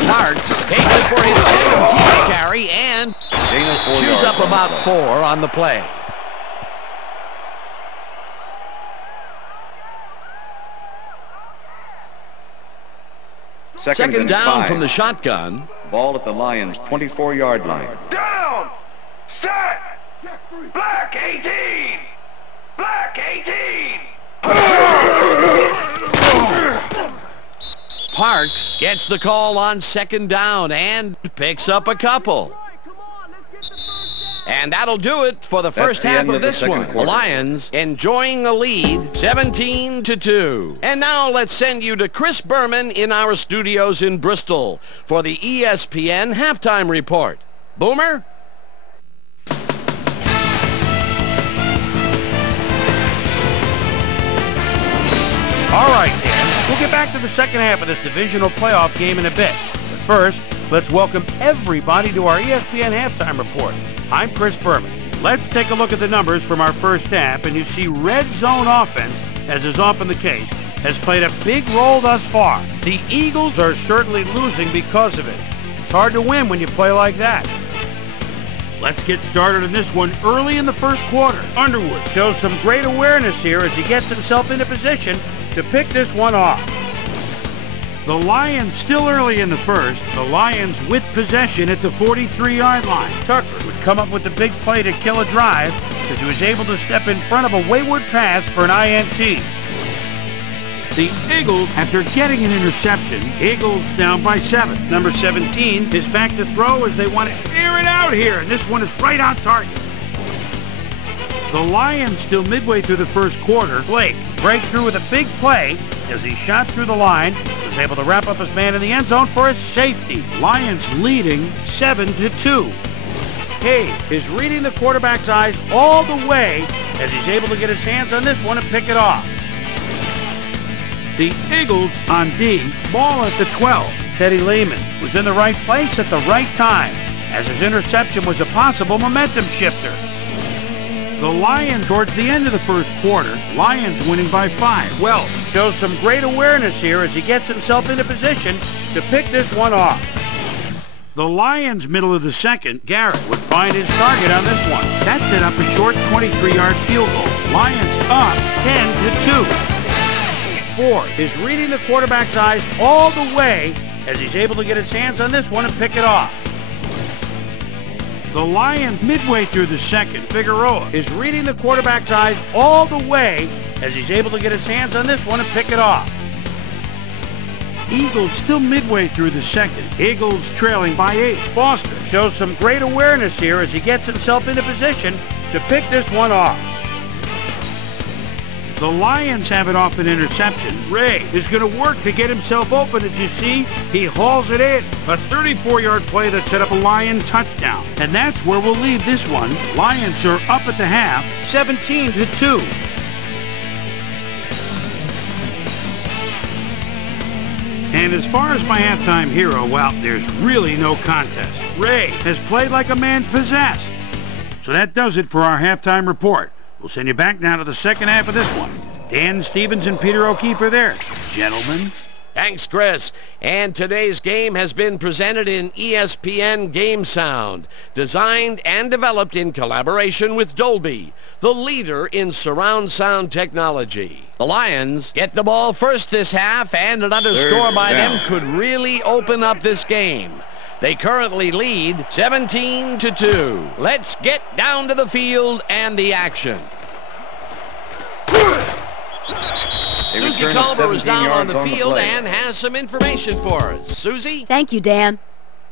Marks takes it for his 17th carry and Gain of 4 chews yards up on the about play. 4 on the play. Second and down 5. from the shotgun. Ball at the Lions' 24-yard line. Down! Set! Black 18! Black 18! Parks gets the call on 2nd down and picks up a couple. And that'll do it for the first the half end of of the this second one. The quarter. Lions enjoying a lead, 17-2. And now let's send you to Chris Berman in our studios in Bristol for the ESPN Halftime Report. Boomer? All right, Dan. We'll get back to the second half of this divisional playoff game in a bit. But first, let's welcome everybody to our ESPN Halftime Report. I'm Chris Berman. Let's take a look at the numbers from our first half, and you see red zone offense, as is often the case, has played a big role thus far. The Eagles are certainly losing because of it. It's hard to win when you play like that. Let's get started in this one early in the first quarter. Underwood shows some great awareness here as he gets himself into position to pick this one off. The Lions still early in the first. The Lions with possession at the 43-yard line. Tucker would come up with the big play to kill a drive as he was able to step in front of a wayward pass for an INT. The Eagles, after getting an interception, Eagles down by 7. Number 17 is back to throw as they want to air it out here, and this one is right on target. The Lions still midway through the first quarter. Blake breakthrough with a big play as he shot through the line, was able to wrap up his man in the end zone for a safety. Lions leading 7-2. Hayes is reading the quarterback's eyes all the way as he's able to get his hands on this one and pick it off. The Eagles on D, ball at the 12. Teddy Lehman was in the right place at the right time, as his interception was a possible momentum shifter. The Lions towards the end of the first quarter, Lions winning by 5. Welch shows some great awareness here as he gets himself into position to pick this one off. The Lions middle of the second, Garrett would find his target on this one. That set up a short 23-yard field goal. Lions up 10-2. Ford is reading the quarterback's eyes all the way as he's able to get his hands on this one and pick it off. The Lions midway through the second, Figueroa is reading the quarterback's eyes all the way as he's able to get his hands on this one and pick it off. Eagles still midway through the second. Eagles trailing by 8. Foster shows some great awareness here as he gets himself into position to pick this one off. The Lions have it off an interception. Ray is going to work to get himself open. As you see, he hauls it in. A 34-yard play that set up a Lion touchdown. And that's where we'll leave this one. Lions are up at the half, 17-2. And as far as my halftime hero, well, there's really no contest. Ray has played like a man possessed. So that does it for our halftime report. We'll send you back now to the second half of this one. Dan Stevens and Peter O'Keefe are there. Gentlemen. Thanks, Chris. And today's game has been presented in ESPN Game Sound, designed and developed in collaboration with Dolby, the leader in surround sound technology. The Lions get the ball first this half, and another score by them could really open up this game. They currently lead 17-2. Let's get down to the field and the action. Susie Culver is down on the field and has some information for us. Susie? Thank you, Dan.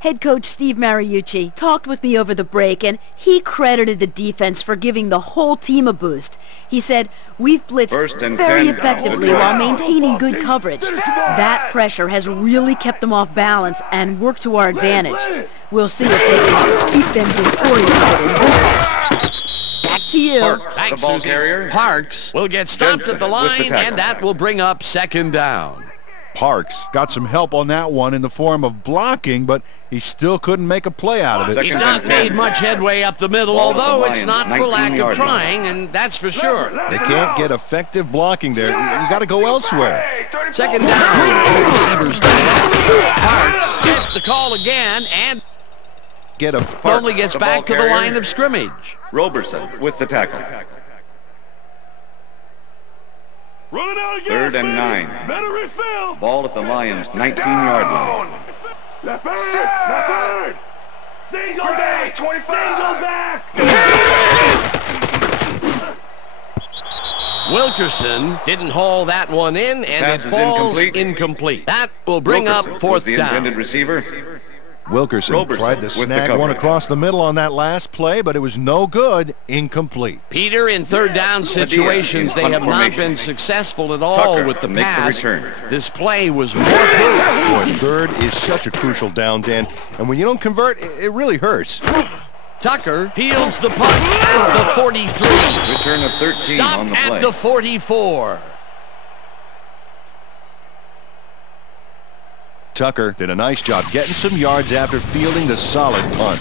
Head coach Steve Mariucci talked with me over the break, and he credited the defense for giving the whole team a boost. He said, "We've blitzed very effectively while maintaining good coverage. That pressure has really kept them off balance and worked to our advantage. We'll see if they can keep them disoriented in this one." Back to you. Thanks, Susie. Parks will get stopped at the line, and that will bring up second down. Parks got some help on that one in the form of blocking, but he still couldn't make a play out of it. He's not made much headway up the middle, although it's not for lack of trying, and that's for sure. They can't get effective blocking there. You got to go elsewhere. Second down. Receivers stand. Parks gets the call again, and only gets back to the line of scrimmage. Roberson with the tackle. Running out of gas, 3rd and 9. Better refill. Ball at the Lions' 19-yard line. Left bird. Single back. 25. Single back. Wilkerson didn't haul that one in, and Pass it falls is incomplete. That will bring up fourth the down. intended receiver. Wilkerson tried to snag one across the middle on that last play, but it was no good. Incomplete. Peter, in third down situations, they have not been successful at all with the pass. This play was more proof. Boy, third is such a crucial down, Dan, and when you don't convert, it really hurts. Tucker fields the punt at the 43. Return of 13 Stop on the play. at the 44. Tucker did a nice job getting some yards after fielding the solid punt.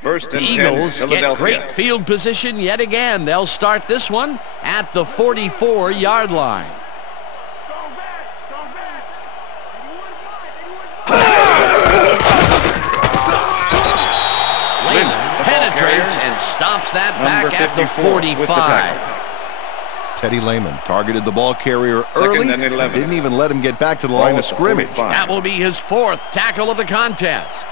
First and 10, Eagles get Philadelphia. great field position yet again. They'll start this one at the 44-yard line. Penetrates and stops that back at the 45. Teddy Lehman targeted the ball carrier early and didn't even let him get back to the line of scrimmage. That will be his fourth tackle of the contest.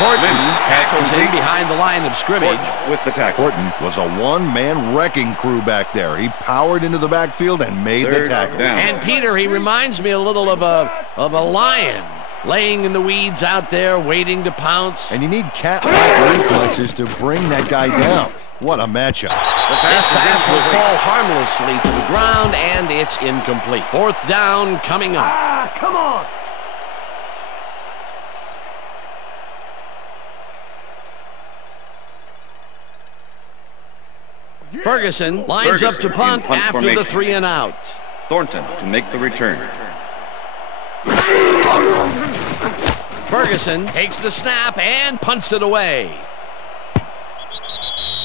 Horton tackles in behind the line of scrimmage. With the tackle. Horton was a one-man wrecking crew back there. He powered into the backfield and made the tackle. And Peter, he reminds me a little of a lion laying in the weeds out there waiting to pounce. And you need cat-like reflexes to bring that guy down. What a matchup. This pass will fall harmlessly to the ground, and it's incomplete. 4th down coming up. Ah, come on. Ferguson lines up to punt after formation. the 3 and out. Thornton to make the return. Ferguson takes the snap and punts it away.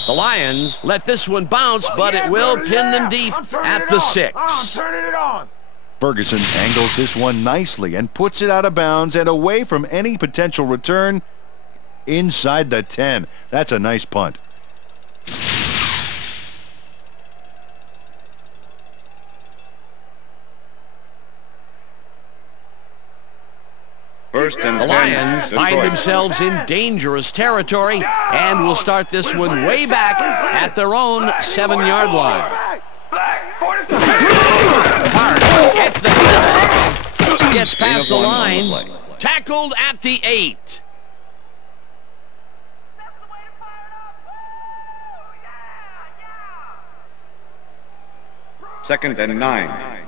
The Lions let this one bounce, but it will pin them deep at the 6. I'm turning it on. Ferguson angles this one nicely and puts it out of bounds and away from any potential return inside the 10. That's a nice punt. First and The 10. Lions find Detroit. themselves in dangerous territory and will start this one way back at their own 7-yard line. Hart gets the handoff and gets past the line. Tackled at the 8. Second and 9.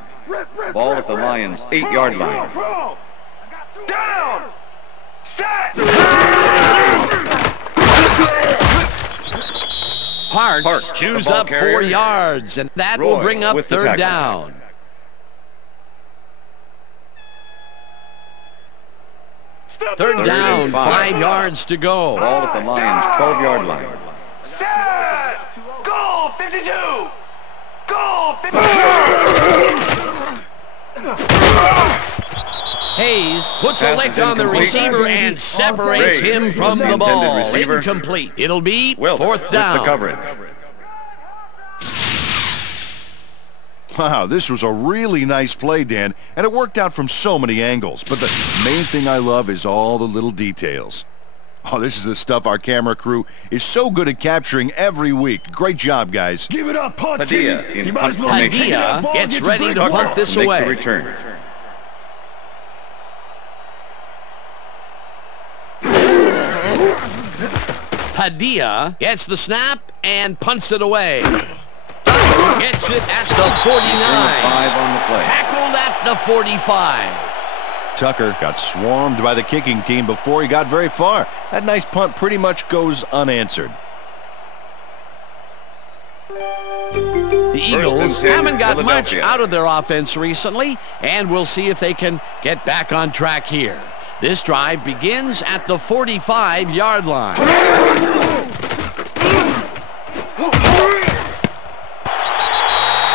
Ball at the Lions' 8-yard line. Down! Set! Hart chews up 4 yards, and that will bring up 3rd down. Third down, 5 yards to go. Ball at the Lions' 12-yard line. Set! Goal 52! Goal 52! Hayes puts a lick on the receiver and separates him from the ball. Incomplete. It'll be 4th down. The coverage. Wow, this was a really nice play, Dan, and it worked out from so many angles. But the main thing I love is all the little details. Oh, this is the stuff our camera crew is so good at capturing every week. Great job, guys. Give it up, punt. Padilla in punt formation. Padilla gets ready to punt this Make away. the return. Padilla gets the snap and punts it away. Tucker gets it at the 49. 5 on the play. Tackled at the 45. Tucker got swarmed by the kicking team before he got very far. That nice punt pretty much goes unanswered. The Eagles haven't got much out of their offense recently, and we'll see if they can get back on track here. This drive begins at the 45-yard line.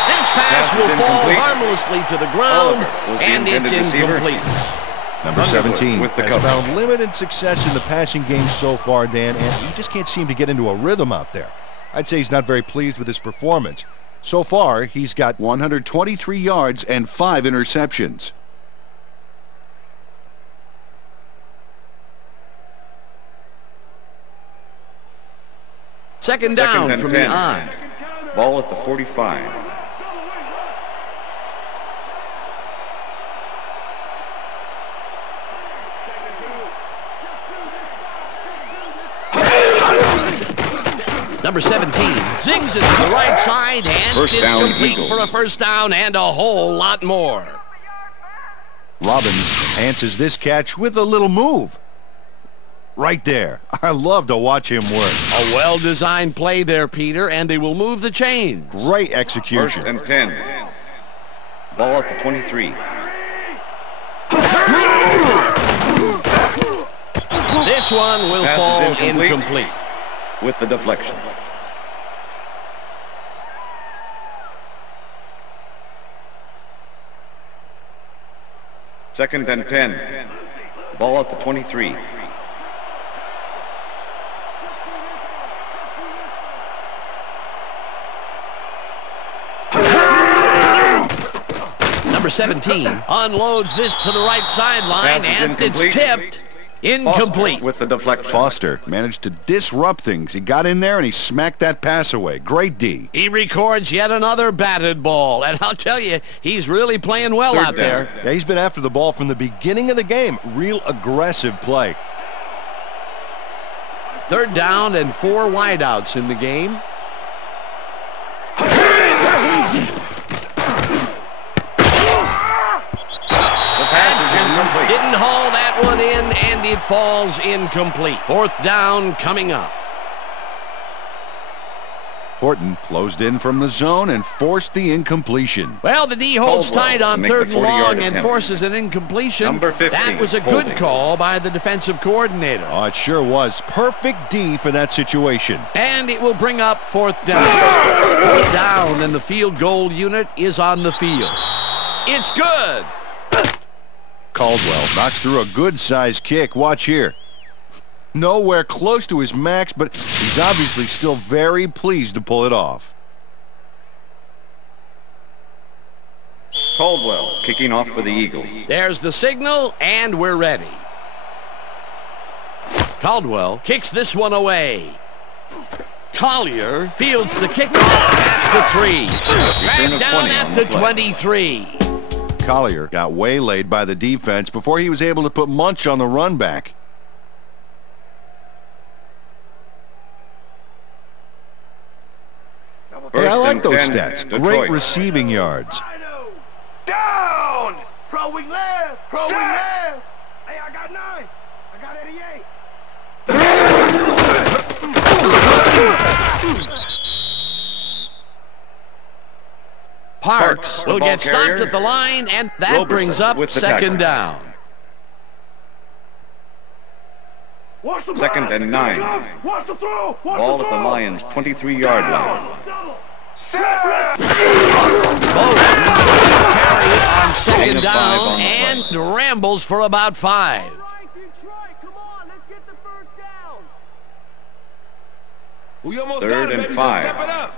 This pass will fall harmlessly to the ground, and it's incomplete. Number 17 with the has cover. found limited success in the passing game so far, Dan, and he just can't seem to get into a rhythm out there. I'd say he's not very pleased with his performance. So far, he's got 123 yards and 5 interceptions. Second down and from 10. the I. Ball at the 45. Number 17 zings it to the right side, and First it's down, complete Eagles. for a first down and a whole lot more. Robbins enhances this catch with a little move. Right there. I love to watch him work. A well-designed play there, Peter, and they will move the chains. Great execution. First and 10. Ball at the 23. This one will Pass fall is incomplete. incomplete. With the deflection. Second and 10. Ball at the 23. Number 17 unloads this to the right sideline, Pass is and it's incomplete. tipped. Incomplete. With the deflection. Foster managed to disrupt things. He got in there and he smacked that pass away. Great D. He records yet another batted ball, and I'll tell you, he's really playing well out there. Yeah, he's been after the ball from the beginning of the game. Real aggressive play. Third down and 4 wideouts in the game. Didn't haul that one in, and it falls incomplete. 4th down coming up. Horton closed in from the zone and forced the incompletion. Well, the D holds tight on 3rd and long and attempt. Forces an incompletion. Number 15, that was a holding. good call by the defensive coordinator. Oh, it sure was. Perfect D for that situation. And it will bring up 4th down. 4th down, and the field goal unit is on the field. It's good. Caldwell knocks through a good-sized kick. Watch here. Nowhere close to his max, but he's obviously still very pleased to pull it off. Caldwell kicking off for the Eagles. There's the signal, and we're ready. Caldwell kicks this one away. Collier fields the kickoff at the 3. Dragged down at the 23. Collier got waylaid by the defense before he was able to put Munch on the run back. Hey, I like those stats. Great receiving yards. Down! Pro wing left! Pro wing left! Hey, I got 9. I got 88. Parks will get stopped carrier. at the line, and that Roberson brings up with the 2nd tackle. down. 2nd and 9. Watch the throw! Watch Ball the at the throw! Lions' 23-yard line. Bowen carry it on 2nd Gain of 5 down on the and play. rambles for about 5. Third and 5.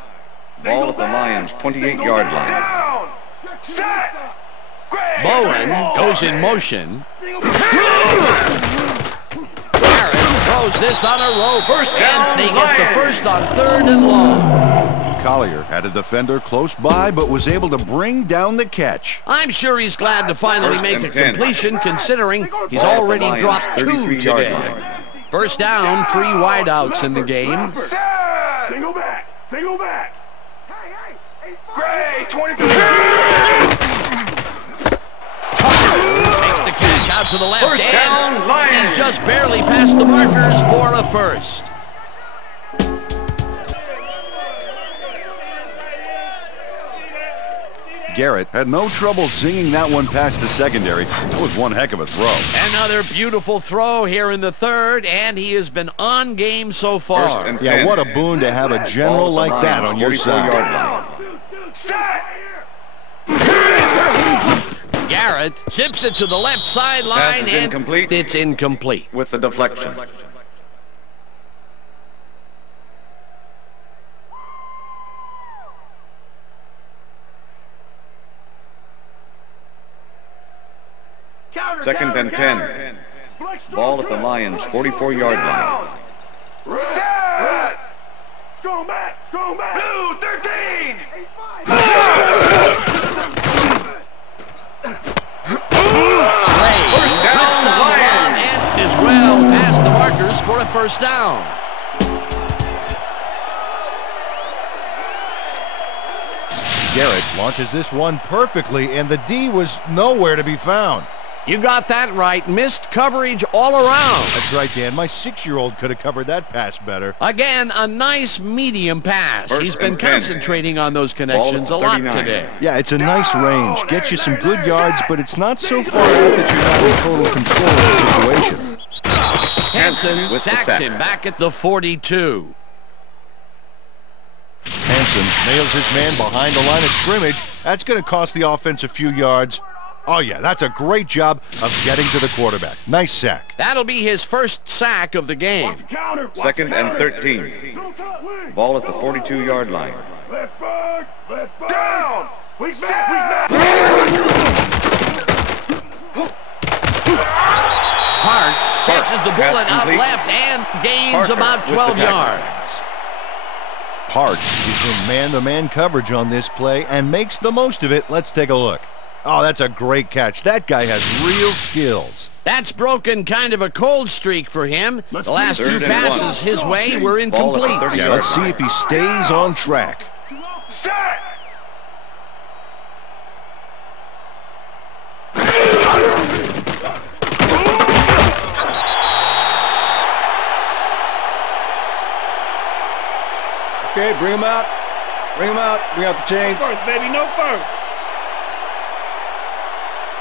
Ball at the Lions' 28-yard line. Down! Set! Great! Bowen goes in motion. Garrett throws this on a rope. First down, and they get the Lions. first on 3rd and long. Collier had a defender close by, but was able to bring down the catch. I'm sure he's glad to finally First make and a 10. contrition, considering he's Ball at the already Lions' dropped 2 33-yard today. line. 1st down, 3 wideouts in the game. Set! Single back! Single back! Hey! Great! 24! Makes the catch out to the left. First and down, Lions. he's just barely past the markers for a first. Garrett had no trouble zinging that one past the secondary. That was one heck of a throw. Another beautiful throw here in the 3rd, and he has been on game so far. First and Yeah, 10. what a boon to have a general Ball at the like that Lions' on your 44-yard side. line. Garrett zips it to the left sideline, Pass is and incomplete. it's incomplete. With the deflection. Second and 10. Ball at the Lions' 44-yard line. Set! Strong back! Strong back! 2-13! First down, Lions. and is well past the markers for a 1st down. Garrett launches this one perfectly, and the D was nowhere to be found. You got that right. Missed coverage all around. That's right, Dan. My 6-year-old could have covered that pass better. Again, a nice medium pass. First He's been and 10. concentrating on those connections a Ball at lot 39. today. Yeah, it's a nice range. Gets you some good yards, but it's not so far out that you're not in total control of the situation. Hansen with the sacks sack. him back at the 42. Hansen nails his man behind the line of scrimmage. That's going to cost the offense a few yards. Oh, yeah, that's a great job of getting to the quarterback. Nice sack. That'll be his first sack of the game. Counter! Second and 13. Ball at the 42-yard line. Left back! Left back! Down! Weak back! Parks catches the bullet out complete. left and gains Parker about with the 12 tackle. yards. Parks is in man-to-man coverage on this play and makes the most of it. Let's take a look. Oh, that's a great catch. That guy has real skills. That's broken kind of a cold streak for him. The last Third 2 and passes one. his way were Ball at the incomplete. 30 Yeah, let's see if he stays on track. Set! Okay, bring him out. Bring him out. Bring out the chains. No first, baby. No first.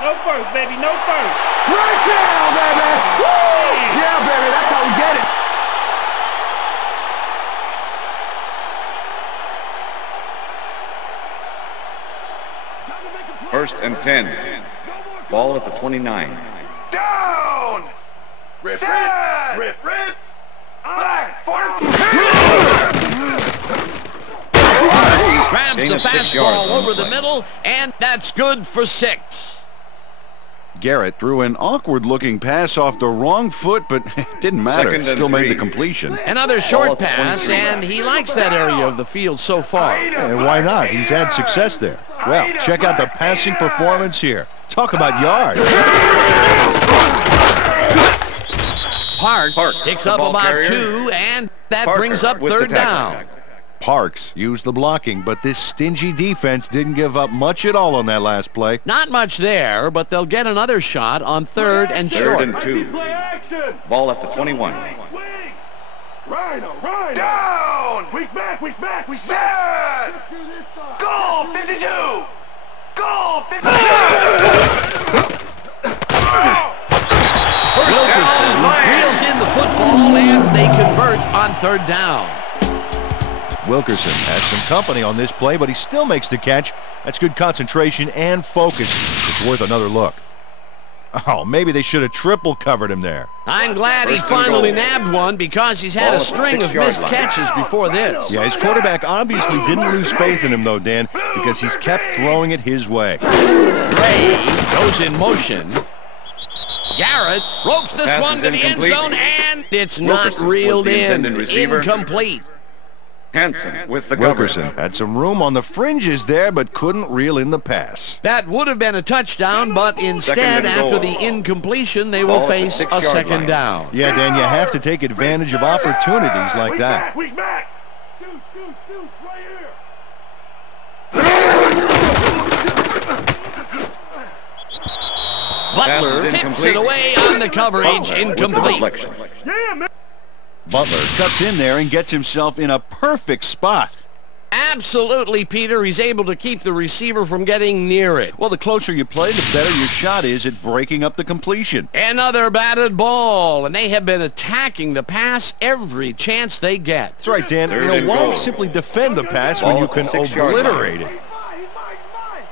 No first, baby. No first. Right down, baby. Woo! Yeah, baby. That's how we get it. First and 10. Ball at the 29. Down. Rip, rip, rip, rip. Black. Grabs Gain the of 6 fastball yards on the over the play. middle, and that's good for 6. Garrett threw an awkward-looking pass off the wrong foot, but it didn't matter. Second and Still made 3. the completion. Another short Ball at the pass, 23. and he likes that area of the field so far. And why not? He's had success there. Well, check out the passing performance here. Talk about yards. Parks Parks, picks the up ball about carrier. 2, and that Parker brings up with the 3rd down. tackle. Parks used the blocking, but this stingy defense didn't give up much at all on that last play. Not much there, but they'll get another shot on 3rd and short. 3rd and 2. Play action. Ball at the 21. Wing. Rhino, Rhino. Down. Weak back, weak back, weak back. Goal, 52. Goal, 52. Wilkerson reels in the football, and they convert on 3rd down. Wilkerson had some company on this play, but he still makes the catch. That's good concentration and focus. It's worth another look. Oh, maybe they should have triple covered him there. I'm glad he First and finally goal. nabbed one because he's had Ball a at the string of 6-yard missed line. catches before this. Yeah, his quarterback obviously didn't lose faith in him, though, Dan, because he's kept throwing it his way. Gray goes in motion. Garrett ropes this Pass one is to the end incomplete. zone, and it's not Wilkerson was reeled the in. intended receiver. Incomplete. Hanson with the Wilkerson cover. had some room on the fringes there, but couldn't reel in the pass. That would have been a touchdown, but instead, Second and after goal. the incompletion, they will Ball at the face a 6-yard 2nd line. down. Yeah, Dan, you have to take advantage of opportunities like Weak that. back, weak back. Shoot, shoot, shoot, right here. Butler Pass is tips incomplete. it away on the coverage. With the Incomplete. deflection. Yeah, man. Butler cuts in there and gets himself in a perfect spot. Absolutely, Peter. He's able to keep the receiver from getting near it. Well, the closer you play, the better your shot is at breaking up the completion. Another batted ball, and they have been attacking the pass every chance they get. That's right, Dan. Third and why goal. simply defend the pass Ball when you at the can 6-yard line. obliterate it? He's mine, he's mine, he's mine.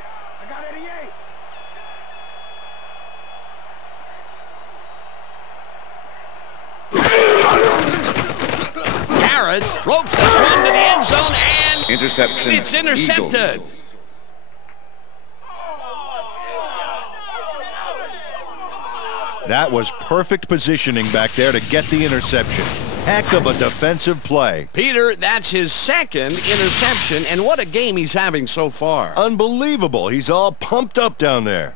I got 88. Garrett ropes this one to the end zone, and Interception. it's intercepted. Eagles. That was perfect positioning back there to get the interception. Heck of a defensive play. Peter, that's his 2nd interception, and what a game he's having so far. Unbelievable. He's all pumped up down there.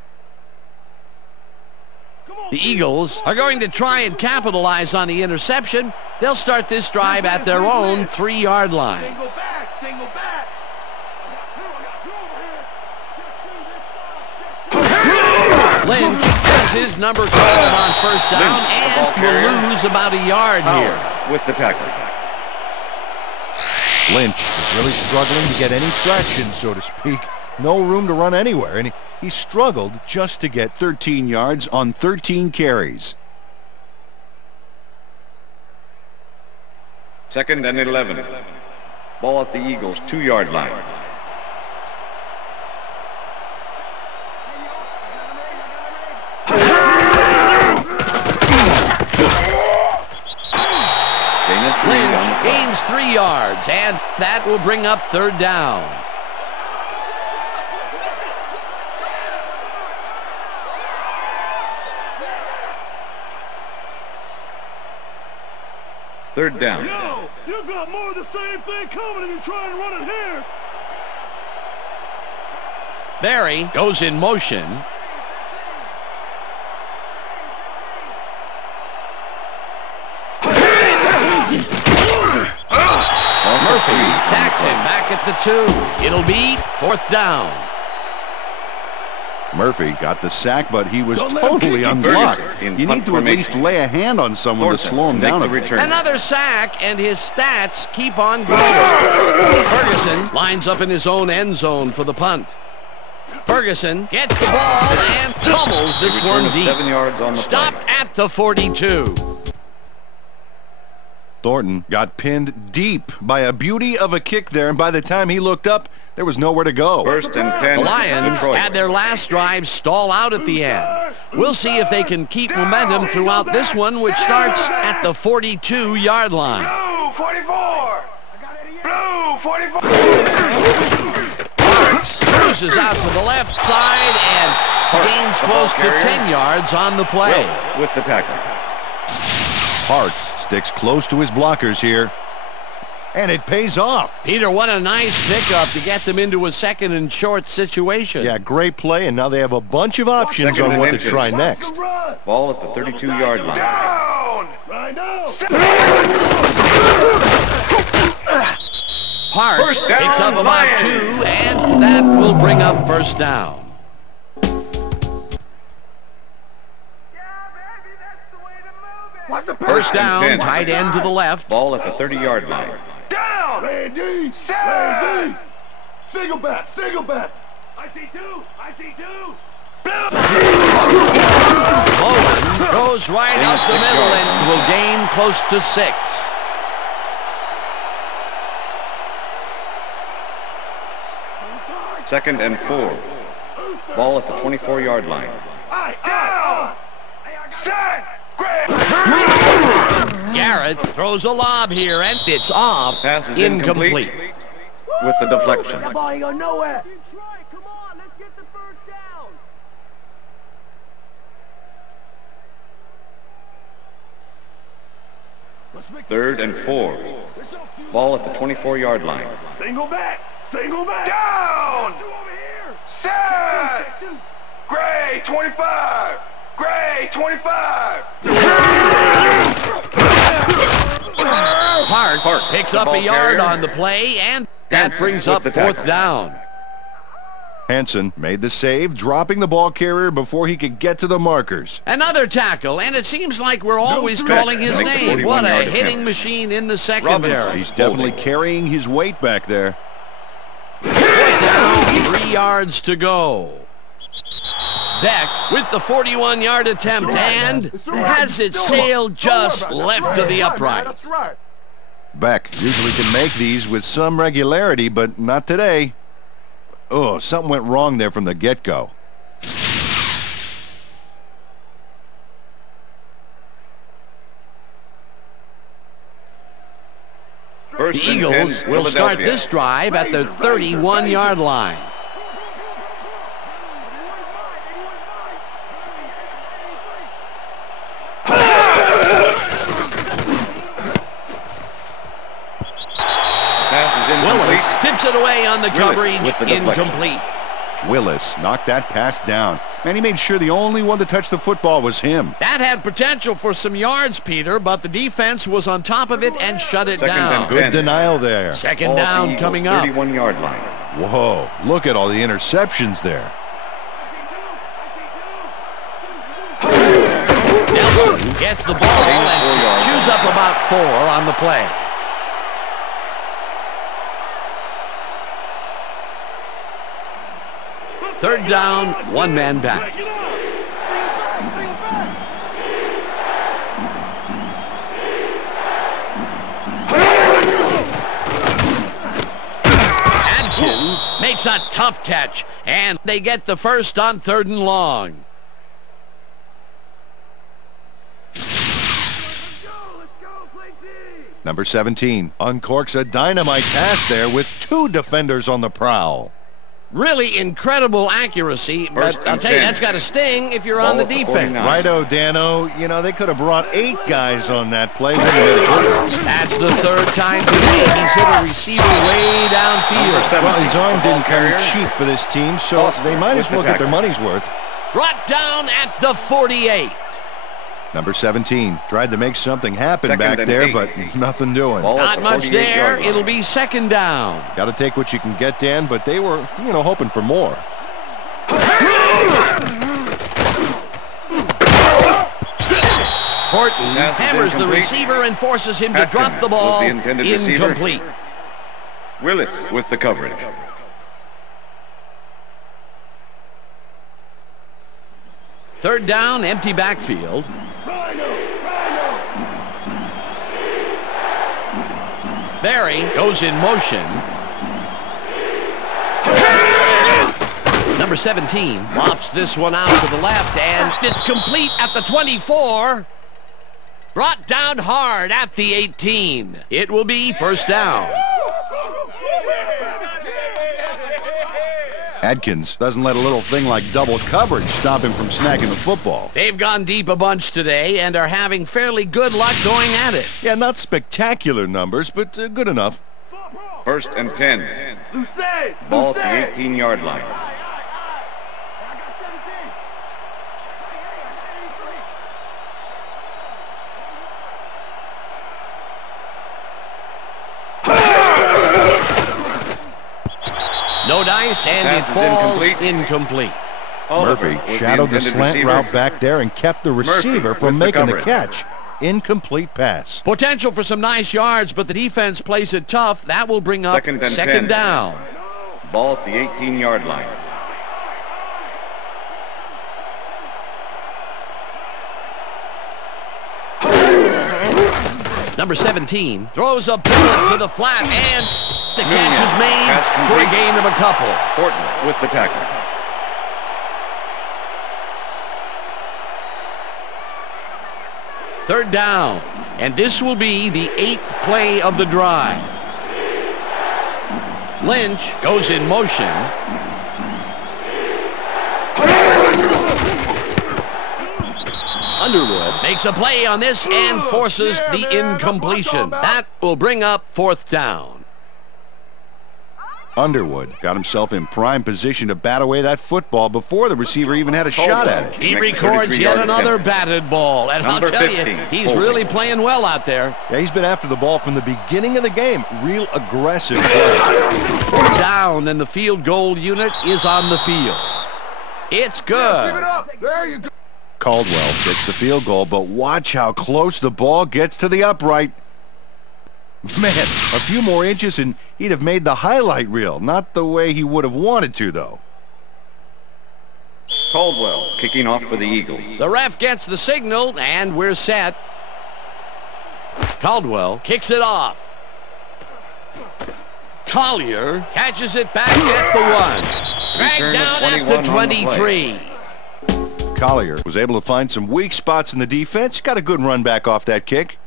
The Eagles are going to try and capitalize on the interception. They'll start this drive at their own 3-yard line. Single back, single back. Lynch has his number called on 1st down Lynch, the ball and carrier. will lose about a yard here. Howard with the tackle. Lynch is really struggling to get any traction, so to speak. No room to run anywhere, and he struggled just to get 13 yards on 13 carries. 2nd and 11. Ball at the Eagles' 2-yard line. Gain of 3 on the Lynch play. gains 3 yards, and that will bring up 3rd down. Third down. Yo, you got more of the same thing coming and you try and run it here. Barry goes in motion. Murphy sacks him back at the 2. It'll be 4th down. Murphy got the sack, but he was totally unblocked. You need to at least lay a hand on someone to slow him down a bit. Another sack, and his stats keep on growing. Ferguson lines up in his own end zone for the punt. Ferguson gets the ball and pummels this one deep. 7 yards on the Stopped at the 42. Thornton got pinned deep by a beauty of a kick there, and by the time he looked up, there was nowhere to go. 1st and 10. The Lions Detroit. had their last drive stall out at the end. We'll see if they can keep momentum throughout this one, which starts at the 42-yard line. Blue 44. Blue 44. Cruises out to the left side and gains close to 10 yards on the play. Will with the tackle. Parks sticks close to his blockers here, and it pays off. Peter, what a nice pickup to get them into a 2nd and short situation. Yeah, great play, and now they have a bunch of options on what to try next. Ball at the 32-yard line. Down. Right now. Parks First down, picks up about Lions. 2, and that will bring up first down. First down, 10. tight end to the left. Ball at the 30-yard line. Down. Randy. Randy. Single back. Single back. I see 2. I see 2. Bowen goes right up the 6 middle yards. and will gain close to 6. Second and 4. Ball at the 24-yard line. Down. Set. Garrett throws a lob here, and it's off. Pass is incomplete with the deflection. That ball ain't going nowhere. 3rd and 4. Ball at the 24-yard line. Single back. Single back. Down. Set. Gray 25. Gray 25. Park picks up a yard on the play, and that brings up 4th down. Hansen made the save, dropping the ball carrier before he could get to the markers. Another tackle, and it seems like we're always calling his name. What a hitting machine in the secondary. He's definitely carrying his weight back there. 4th down, 3 yards to go. Beck with the 41-yard attempt, and has it sailed just left to the upright. Beck usually can make these with some regularity, but not today. Oh, something went wrong there from the get-go. The Eagles will start this drive at the 31-yard line. Willis tips it away on the coverage, incomplete. Willis knocked that pass down. Man, he made sure the only one to touch the football was him. That had potential for some yards, Peter, but the defense was on top of it and shut it down. Good denial there. 2nd down coming up. 31-yard line. Whoa, look at all the interceptions there. Nelson gets the ball and chews up about 4 on the play. Third down, 1 man back. Adkins makes a tough catch, and they get the first on 3rd and long. Number 17 uncorks a dynamite pass there with 2 defenders on the prowl. Really incredible accuracy, but I'll tell you, that's got to sting if you're on the defense. Righto, Dano. You know, they could have brought 8 guys on that play. That's the 3rd time today he's hit a receiver way downfield. Well, his arm didn't come cheap for this team, so they might as well get their money's worth. Brought down at the 48. Number 17 tried to make something happen back there, but nothing doing. Not much there. It'll be 2nd down. Got to take what you can get, Dan, but they were, hoping for more. Horton hammers the receiver and forces him to drop the ball. Incomplete. Willis with the coverage. Third down, empty backfield. Barry goes in motion. Number 17 lofts this one out to the left, and it's complete at the 24. Brought down hard at the 18. It will be first down. Adkins doesn't let a little thing like double coverage stop him from snagging the football. They've gone deep a bunch today and are having fairly good luck going at it. Yeah, not spectacular numbers, but good enough. First and 10. Ball at the 18-yard line. No dice, and it falls incomplete. Murphy shadowed the slant route back there and kept the receiver from making the catch. Incomplete pass. Potential for some nice yards, but the defense plays it tough. That will bring up second down. Ball at the 18-yard line. Number 17 throws a bullet to the flat, and the catch is made for a gain of a couple. Horton with the tackle. Third down, and this will be the 8th play of the drive. Lynch goes in motion. Underwood makes a play on this and forces the incompletion. That will bring up fourth down. Underwood got himself in prime position to bat away that football before the receiver even had a shot at it. He records yet another batted ball, and I'll tell you, he's really playing well out there. Yeah, he's been after the ball from the beginning of the game. Real aggressive play. Down, and the field goal unit is on the field. It's good. There you go. Caldwell gets the field goal, but watch how close the ball gets to the upright. Man, a few more inches and he'd have made the highlight reel. Not the way he would have wanted to, though. Caldwell kicking off for the Eagles. The ref gets the signal, and we're set. Caldwell kicks it off. Collier catches it back at the 1. Dragged down at the 23. Collier was able to find some weak spots in the defense. Got a good run back off that kick.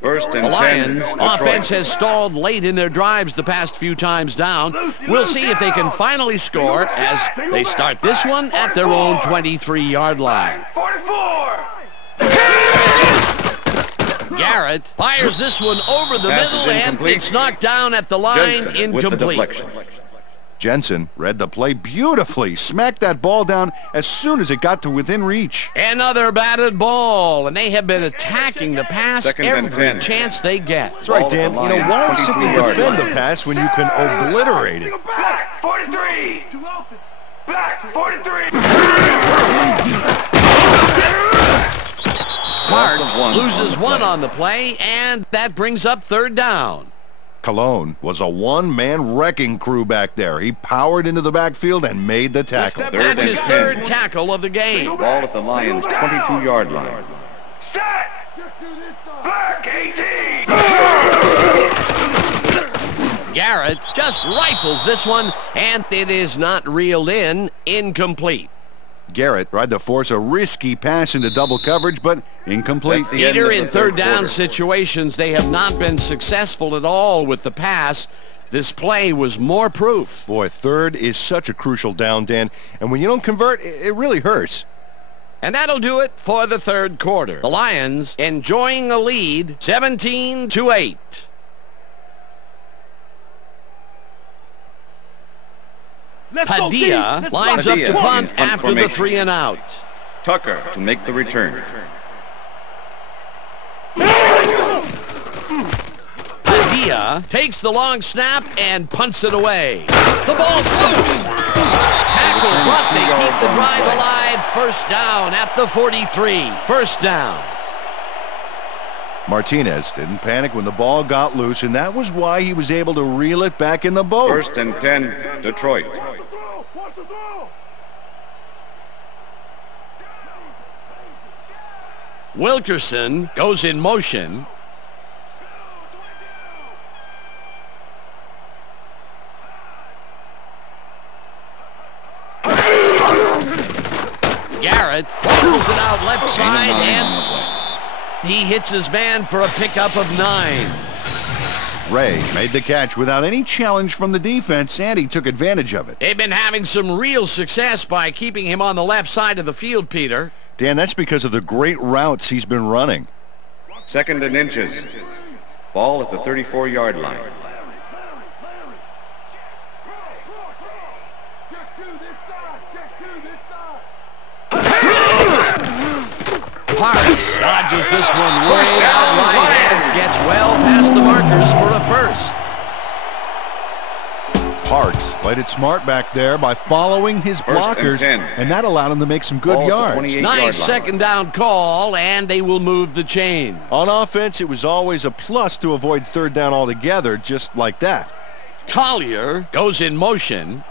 First and the Lions 10, offense has stalled late in their drives the past few times down. We'll see if they can finally score as they start this one at their own 23-yard line. 44. Garrett fires this one over the middle, and it's knocked down at the line. Incomplete. Jensen read the play beautifully, smacked that ball down as soon as it got to within reach. Another batted ball, and they have been attacking the pass every chance they get. That's right, Dan. You know, why simply defend the pass when you can obliterate it? Back 43. Back 43. Marks loses one on the play, and that brings up third down. Cologne was a one-man wrecking crew back there. He powered into the backfield and made the tackle. That's his third tackle of the game. Ball at the Lions' 22-yard line. Set. Back 18. Garrett just rifles this one, and it is not reeled in. Incomplete. Garrett tried to force a risky pass into double coverage, but incomplete. Either in third down situations, they have not been successful at all with the pass. This play was more proof. Boy, third is such a crucial down, Dan, and when you don't convert, it really hurts. And that'll do it for the third quarter. The Lions enjoying a lead, 17-8. Padilla lines up to punt after the 3 and out. Tucker to make the return. Padilla takes the long snap and punts it away. The ball's loose. Tackle brought they keep the drive alive. First down at the 43. First down. Martinez didn't panic when the ball got loose, and that was why he was able to reel it back in the boat. 1st and 10, Detroit. Wilkerson goes in motion. Garrett pulls it out left side, and he hits his man for a pickup of 9. Ray made the catch without any challenge from the defense, and he took advantage of it. They've been having some real success by keeping him on the left side of the field, Peter. Dan, that's because of the great routes he's been running. 2nd and inches. Ball at the 34-yard line. Parks dodges this one way out right and gets well past the markers for a first. Parks played it smart back there by following his blockers, and that allowed him to make some good yards. Nice second down call, and they will move the chain. On offense, it was always a plus to avoid 3rd down altogether, just like that. Collier goes in motion.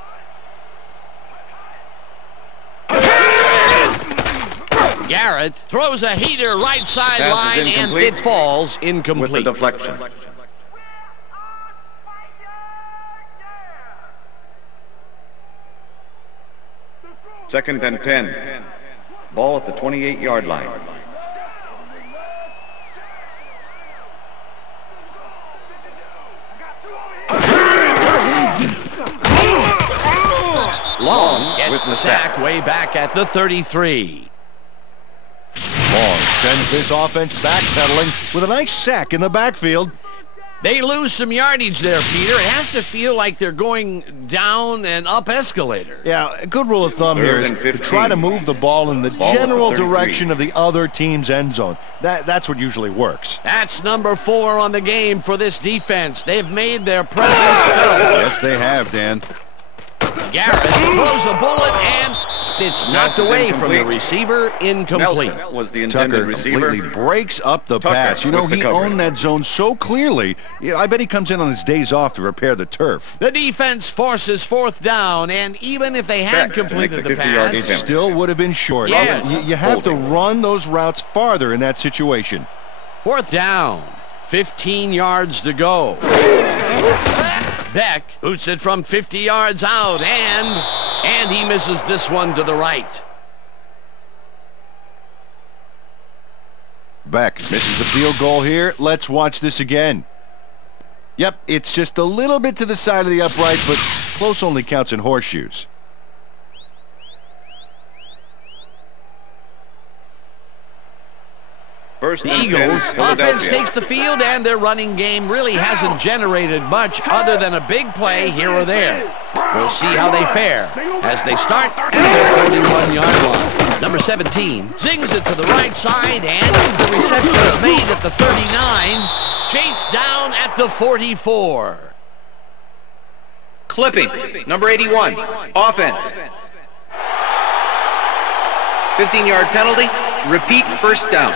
Garrett throws a heater right sideline, and it falls incomplete. With the deflection. 2nd and 10. Ball at the 28-yard line. Long gets the sack way back at the 33. Long sends this offense backpedaling with a nice sack in the backfield. They lose some yardage there, Peter. It has to feel like they're going down an up escalator. Yeah, a good rule of thumb here is to try to move the ball in the general direction of the other team's end zone. That's what usually works. That's number 4 on the game for this defense. They've made their presence felt. Yes, they have, Dan. Garrett throws a bullet, and it's knocked away from the receiver. Incomplete. Nelson was the intended Tucker receiver. completely breaks up the pass. You know, he owned that zone so clearly. Yeah, I bet he comes in on his days off to repair the turf. The defense forces 4th down, and even if they had completed the pass, it still would have been short. Yes. You have to run those routes farther in that situation. 4th down, 15 yards to go. Beck boots it from 50 yards out, and he misses this one to the right. Beck misses the field goal here. Let's watch this again. Yep, it's just a little bit to the side of the upright, but close only counts in horseshoes. The Eagles offense takes the field, and their running game really hasn't generated much other than a big play here or there. We'll see how they fare as they start at their 41-yard line. Number 17 zings it to the right side, and the reception is made at the 39. Chased down at the 44. Clipping, number 81, offense. 15-yard penalty, repeat first down.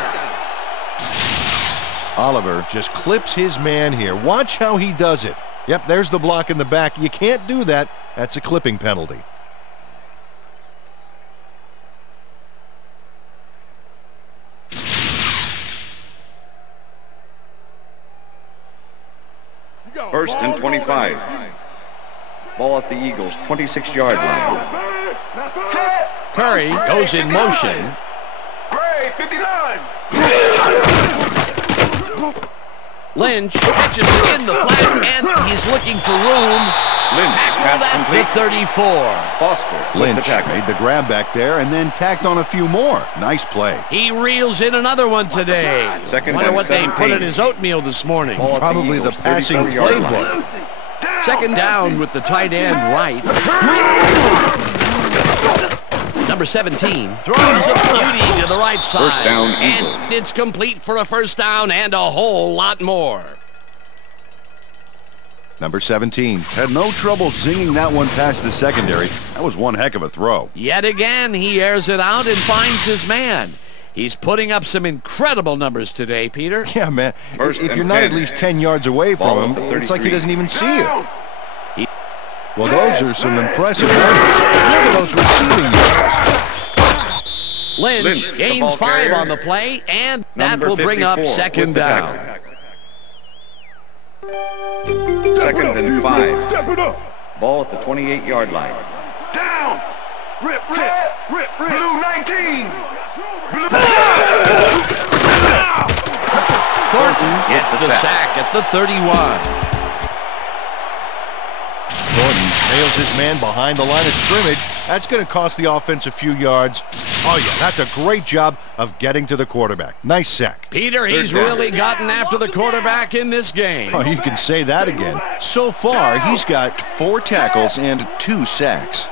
Oliver just clips his man here. Watch how he does it. Yep, there's the block in the back. You can't do that. That's a clipping penalty. First and 25. Ball at the Eagles' 26-yard line. Curry goes in motion. Gray, 59. Lynch catches it in the flat, and he's looking for room. Lynch pass complete. The 34. Foster Lynch made the grab back there and then tacked on a few more. Nice play. He reels in another one today. Wonder what they put in his oatmeal this morning. Probably the passing playbook. Second down with the tight end right. Number 17 throws a beauty to the right side. First down, and it's complete for a first down and a whole lot more. Number 17 had no trouble zinging that one past the secondary. That was one heck of a throw. Yet again, he airs it out and finds his man. He's putting up some incredible numbers today, Peter. Yeah, man. If you're not at least 10 yards away from him, it's like he doesn't even see you. Well, those are some impressive numbers. Look at those receiving yards. Lynch gains 5 on the play, and that will bring up second down. Second and 5. Ball at the 28-yard line. Down! Rip! Blue 19! Thornton gets the sack at the 31. Thornton nails his man behind the line of scrimmage. That's going to cost the offense a few yards. Oh, yeah, that's a great job of getting to the quarterback. Nice sack. Peter, he's really gotten after the quarterback in this game. Oh, you can say that again. So far, he's got 4 tackles and 2 sacks.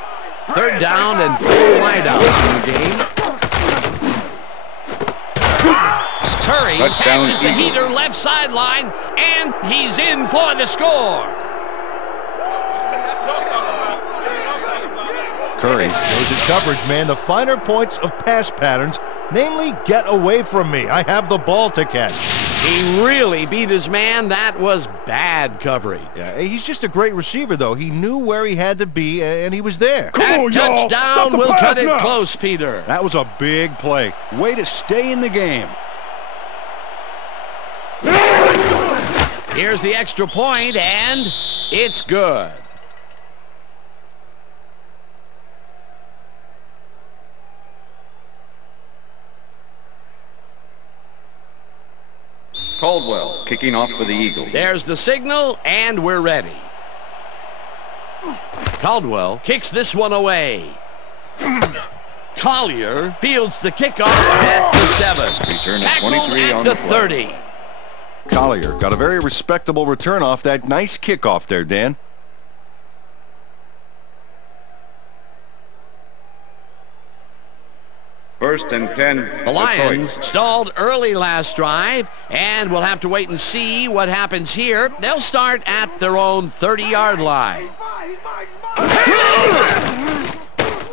Third down and 4 wideouts in the game. Curry catches the heater left sideline, and he's in for the score. Curry knows his coverage, man. The finer points of pass patterns, namely, get away from me. I have the ball to catch. He really beat his man. That was bad coverage. Yeah, he's just a great receiver, though. He knew where he had to be, and he was there. That touchdown will cut it close, Peter. That was a big play. Way to stay in the game. Here's the extra point, and it's good. Caldwell kicking off for the Eagles. There's the signal, and we're ready. Caldwell kicks this one away. Collier fields the kickoff at the 7. Return at Tackled 23 at on the the play. 30. Collier got a very respectable return off that nice kickoff there, Dan. First and 10. The Lions Detroit. stalled early last drive, and we'll have to wait and see what happens here. They'll start at their own 30-yard line.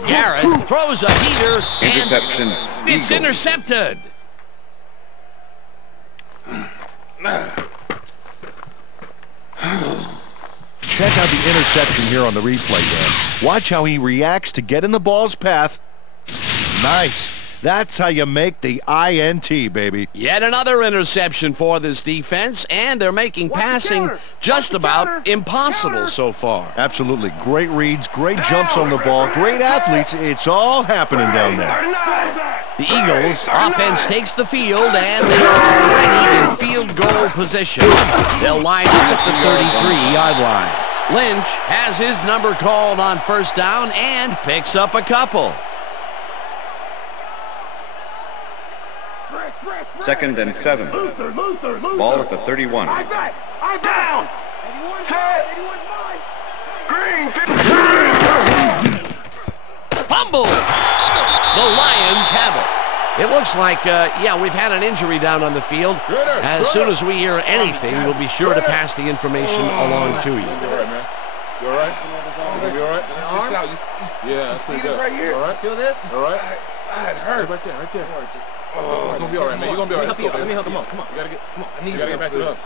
Garrett throws a heater, Interception. and it's Eagles. intercepted. Check out the interception here on the replay, Dan. Watch how he reacts to get in the ball's path. Nice. That's how you make the INT, baby. Yet another interception for this defense, and they're making passing just about impossible so far. Absolutely. Great reads, great jumps on the ball, great athletes. It's all happening down there. The Eagles offense takes the field, and they are already in field goal position. They'll line up at the 33-yard line. Lynch has his number called on first down and picks up a couple. Second and 7. Ball at the 31. I'm down. Fumble! The Lions have it. It looks like, yeah, we've had an injury down on the field. As soon as we hear anything, we'll be sure to pass the information along to you. You all right, man? You all right? You gonna be all right? Just out. Yeah, that's pretty good. right here? All right? Feel this? All right? It hurts. Right there, right there. You're gonna be all right, man. You're gonna be all right. Let me help you. Come on. Come on. You gotta get. Come on. I need You gotta get back to us.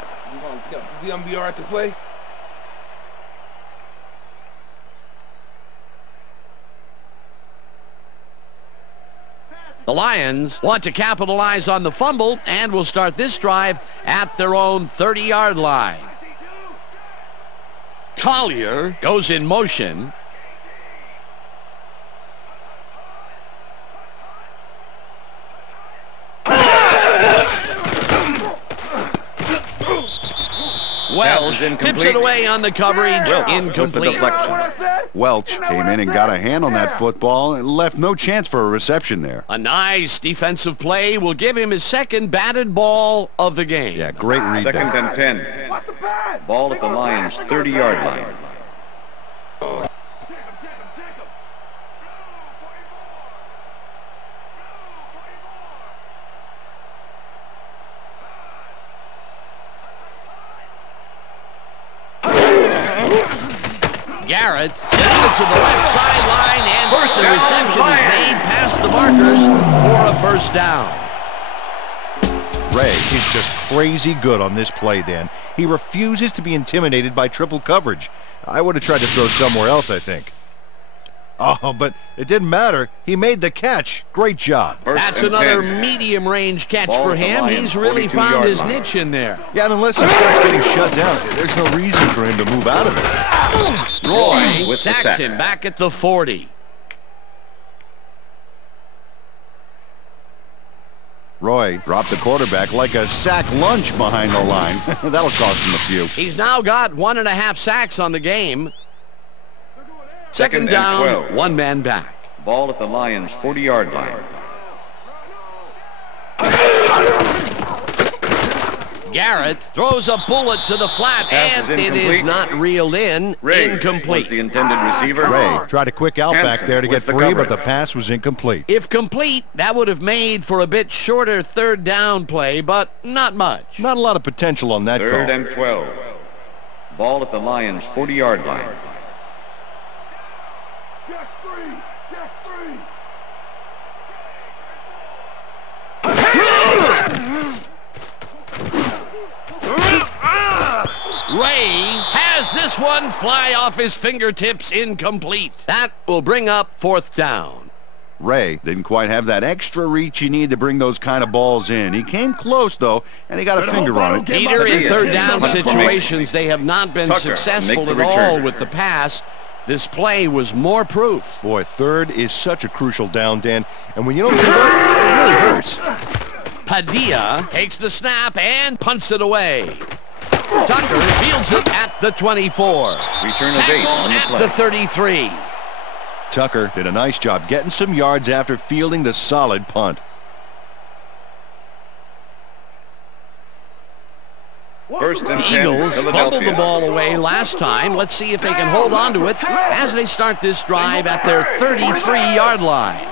You gonna be all right to play? The Lions want to capitalize on the fumble and will start this drive at their own 30-yard line. Collier goes in motion. Welch tips it away on the coverage. Incomplete. Welch came in and got a hand on that football and left no chance for a reception there. A nice defensive play will give him his second batted ball of the game. Yeah, great read Second there. and 10. Ball at the Lions' 30-yard line. Garrett sends it to the left sideline, and First the down, reception is Lions. made past the markers for a first down. Ray is just crazy good on this play, Dan. He refuses to be intimidated by triple coverage. I would have tried to throw somewhere else, I think. Oh, but it didn't matter. He made the catch. Great job. That's another medium-range catch Ball for at the him. Lions, He's really found 42-yard his line. niche in there. Yeah, and unless he starts getting shut down, there's no reason for him to move out of it. Roy with the sacks sack. him back at the 40. Roy dropped the quarterback like a sack lunch behind the line. That'll cost him a few. He's now got 1.5 sacks on the game. Second and down, 12. one man back. Ball at the Lions' 40-yard line. Garrett throws a bullet to the flat, Pass and is it is incomplete. not reeled in. Ray was Incomplete. the intended receiver. Ray tried a quick out back Hanson there to get with the free, but coverage. the pass was incomplete. If complete, that would have made for a bit shorter third down play, but not much. Not a lot of potential on that Third call. and 12. Ball at the Lions' 40-yard line. Ray has this one fly off his fingertips, incomplete. That will bring up fourth down. Ray didn't quite have that extra reach you need to bring those kind of balls in. He came close, though, and he got a finger on it. Peter, in third down Punt situations, they have not been Tucker, successful make the at all return. with the pass. This play was more proof. Boy, third is such a crucial down, Dan, and when you don't convert, it really hurts. Padilla takes the snap and punts it away. Tucker fields it at the 24. Return of 8 on the At play. the 33. Tucker did a nice job getting some yards after fielding the solid punt. First and The 10, Eagles fumbled Philadelphia. the ball away last time. Let's see if they can hold on to it as they start this drive at their 33-yard line.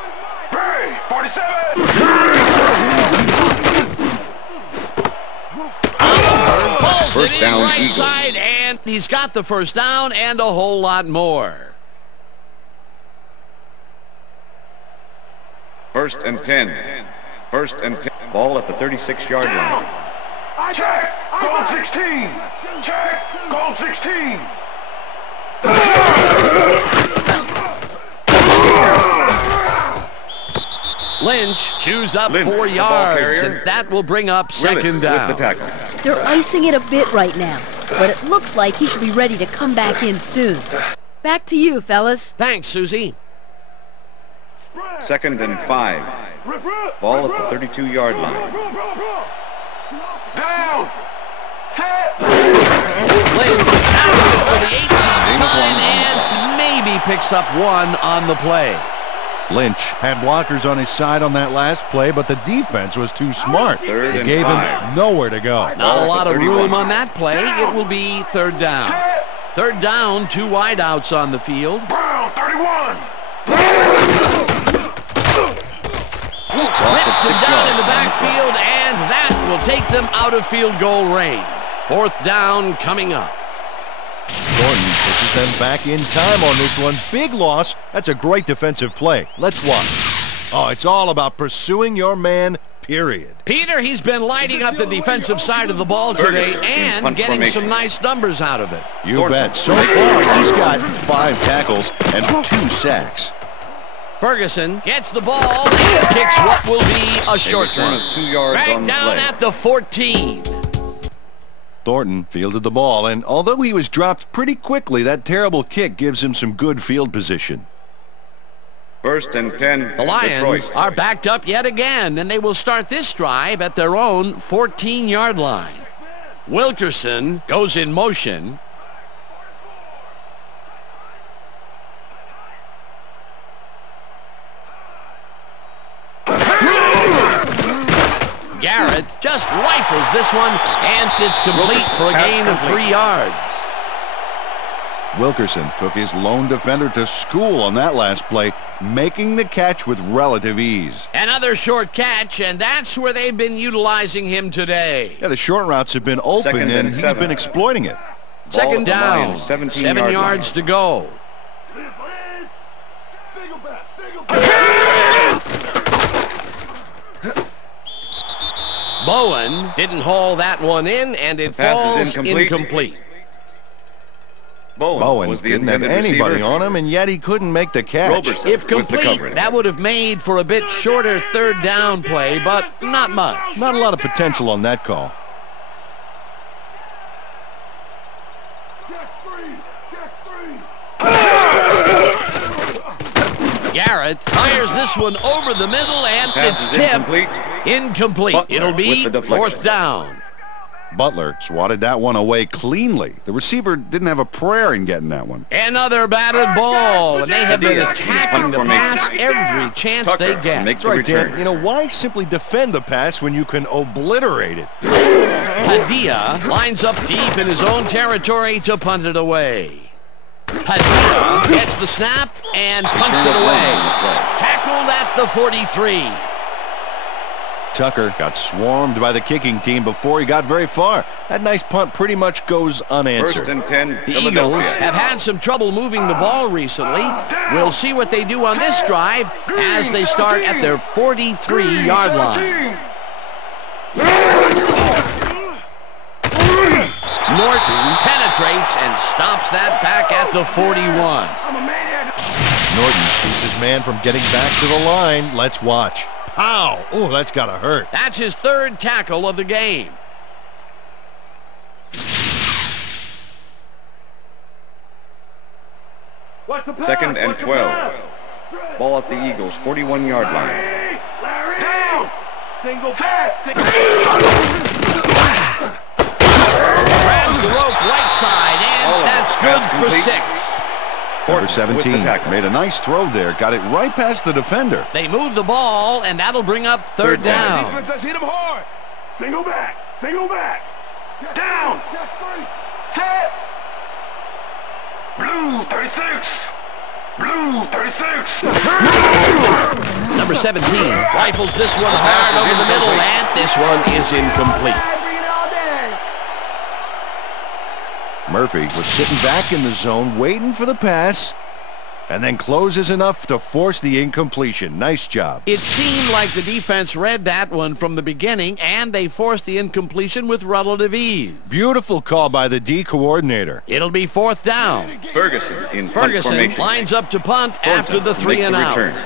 47. Pulls First it in down, right Eagles. side, and he's got the first down and a whole lot more. First and 10. First and 10. Ball at the 36-yard line. Check. Goal 16. Check. Goal 16. Lynch chews up Lynch, 4 the ball yards, carrier. and that will bring up Willis second down. with the tackle. They're icing it a bit right now, but it looks like he should be ready to come back in soon. Back to you, fellas. Thanks, Susie. Second and 5. Ball at the 32-yard line. Down. Set. Lynch carries it for the 18th time and maybe picks up 1 on the play. Lynch had blockers on his side on that last play, but the defense was too smart. Third It and gave 5. him nowhere to go. Not a lot of 31. room on that play. It will be third down. Third down, 2 wideouts on the field. Brown. 31. Rips him down in the backfield, and that will take them out of field goal range. Fourth down coming up. Thornton pushes them back in time on this one. Big loss. That's a great defensive play. Let's watch. Oh, it's all about pursuing your man, period. Peter, he's been lighting up the defensive side of the ball today Burger in and punt getting formation. some nice numbers out of it. You Thornton. bet. So far, he's got 5 tackles and 2 sacks. Ferguson gets the ball and kicks what will be a short return one. of 2 yards on Back the down play. at the 14. Thornton fielded the ball, and although he was dropped pretty quickly, that terrible kick gives him some good field position. First and 10. The Lions Detroit. are backed up yet again, and they will start this drive at their own 14-yard line. Wilkerson goes in motion. Garrett just rifles this one, and it's complete for a gain of 3 yards. Wilkerson took his lone defender to school on that last play, making the catch with relative ease. Another short catch, and that's where they've been utilizing him today. Yeah, the short routes have been open, Second and and he's 7. been exploiting it. Second down, Lions, 17 7 yard yards line. to go. Bowen didn't haul that one in, and it Pass is falls incomplete. Bowen was the didn't have intended anybody receiver. on him, and yet he couldn't make the catch. Roberson If with the complete, coverage. that would have made for a bit shorter third down play, but not much. Not a lot of potential on that call. Garrett fires this one over the middle, and Pass it's is tipped. incomplete. It'll Butler be with the deflection. fourth down. Butler swatted that one away cleanly. The receiver didn't have a prayer in getting that one. Another batted ball, and they have been attacking the pass every chance Tucker they to get. make That's the right, return. Dan. You know, why simply defend the pass when you can obliterate it? Padilla lines up deep in his own territory to punt it away. Padilla gets the snap and punts it Return of away. one on the play. Tackled at the 43. Tucker got swarmed by the kicking team before he got very far. That nice punt pretty much goes unanswered. First and 10, The Eagles Philadelphia. have had some trouble moving the ball recently. We'll see what they do on this drive as they start at their 43-yard line. Norton penetrates and stops that back at the 41. Norton keeps his man from getting back to the line. Let's watch. Pow! Oh, that's gotta hurt. That's his third tackle of the game. Second and 12. Ball at the Eagles, 41-yard line. Down! Single back! Grabs the rope right side, and that's good Pass for complete. 6. Number With 17 the tackle. made a nice throw there. Got it right past the defender. They move the ball, and that'll bring up third down. Defense has hit him hard. Single back! Single back! Down! Set! Blue 36! Blue 36! Number 17 rifles this one hard over the middle, and this one is incomplete. Murphy was sitting back in the zone waiting for the pass and then closes enough to force the incompletion. Nice job. It seemed like the defense read that one from the beginning, and they forced the incompletion with relative ease. Beautiful call by the D coordinator. It'll be fourth down. Ferguson in punt Ferguson formation. lines up to punt after the Thornton to make 3 and the out. return.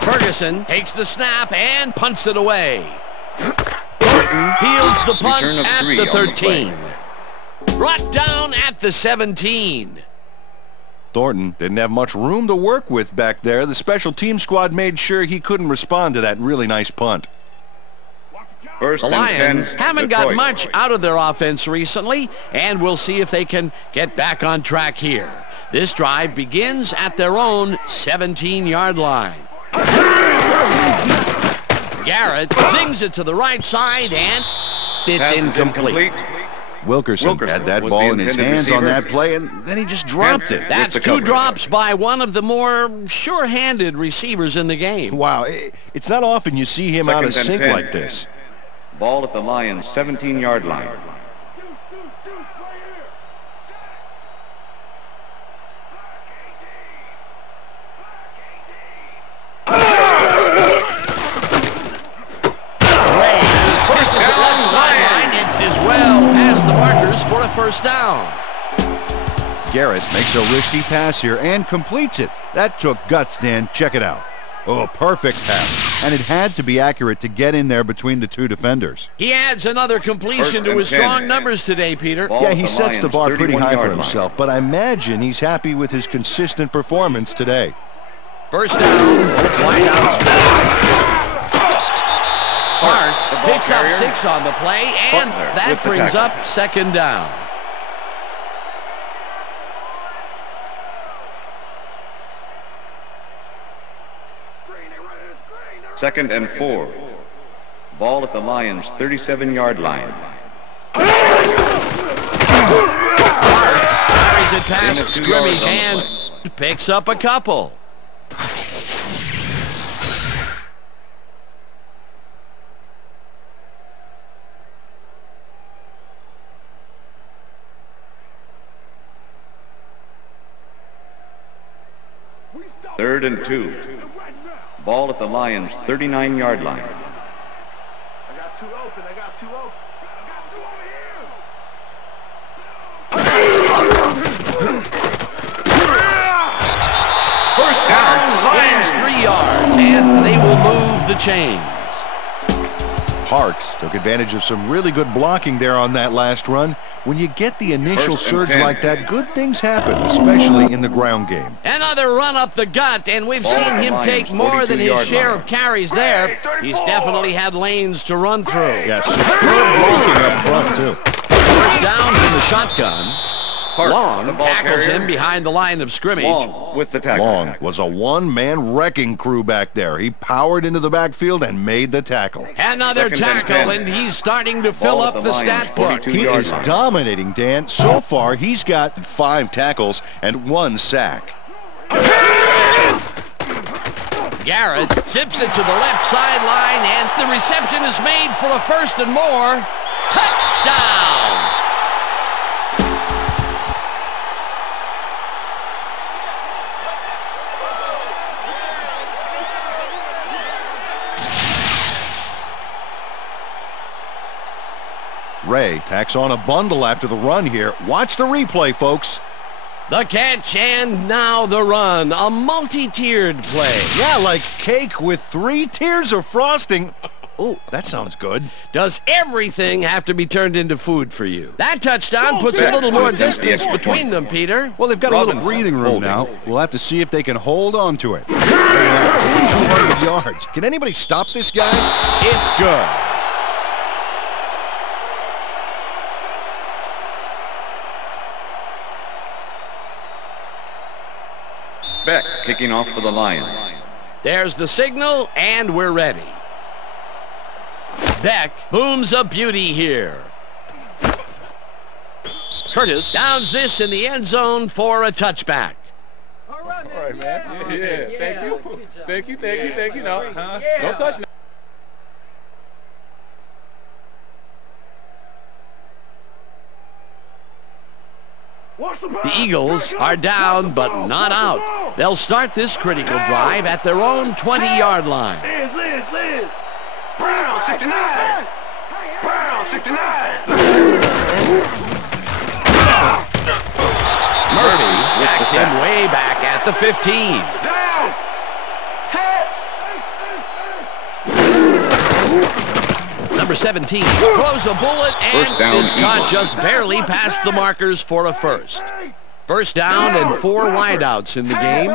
Ferguson takes the snap and punts it away. Thornton fields the punt Return of at 3 the on the 13. Brought down at the 17. Thornton didn't have much room to work with back there. The special team squad made sure he couldn't respond to that really nice punt. First The and Lions 10, haven't got Detroit. much out of their offense recently, and we'll see if they can get back on track here. This drive begins at their own 17-yard line. Garrett zings it to the right side, and it's Pass is incomplete. Wilkerson had that was ball the in his intended hands on receiver. that play, and then he just dropped it. That's the 2 coverage. drops by one of the more sure-handed receivers in the game. Wow, it's not often you see him out of Second and sync 10. like this. Ball at the Lions' 17-yard line. Ray pushes it left sideline and is well past the markers for a first down. Garrett makes a risky pass here and completes it. That took guts, Dan. Check it out. Oh, perfect pass. And it had to be accurate to get in there between the two defenders. He adds another completion First to and his 10. strong numbers today, Peter. Ball Yeah, at he the sets the Lions' bar pretty high for 31-yard himself, but I imagine he's happy with his consistent performance today. First down, wide out. Hart ball picks up carrier. 6 on the play, and Butler that with the brings tackle. up second down. Second and 4. Ball at the Lions' 37-yard line. Carries it past Gain of 2 scrimmage yards on the and picks up a couple. 3rd and 2. Ball at the Lions' 39-yard line. I got two open. I got two open. First down, Lions 3 yards, and they will move the chains. Parks took advantage of some really good blocking there on that last run. When you get the initial surge like that, good things happen, especially in the ground game. Another run up the gut, and we've seen him take more than his share of carries there. He's definitely had lanes to run through. Yeah, superb blocking up front, too. First down from the shotgun. Parks, Long the ball tackles carrier. him behind the line of scrimmage. Long with the tackle. Long was a one-man wrecking crew back there. He powered into the backfield and made the tackle. Another Second and tackle, 10. and he's starting to fill Ball up at the the Lions' stat book. 42 He yard is line. dominating, Dan. So far, he's got 5 tackles and 1 sack. Garrett zips it to the left sideline, and the reception is made for a 1st and more. Touchdown! Ray tacks on a bundle after the run here. Watch the replay, folks. The catch and now the run. A multi-tiered play. Yeah, like cake with 3 tiers of frosting. Oh, that sounds good. Does everything have to be turned into food for you? That touchdown puts a little more distance between them, Peter. Well, they've got a little breathing room now. We'll have to see if they can hold on to it. 200 yards. Can anybody stop this guy? It's good. Beck kicking off for the Lions. There's the signal, and we're ready. Beck booms a beauty here. Curtis downs this in the end zone for a touchback. All right, man. Yeah. Thank you. Thank you. Thank you. Thank you. No, don't touch now. The Eagles are down but not out. They'll start this critical drive at their own 20-yard line. Liz. Brown, 69. Brown, 69. Murphy sacks him way back at the 15. Down. Number 17 throws a bullet, First down, and it's caught Eagles. just barely past the markers for a first. First down and 4 wideouts in the game.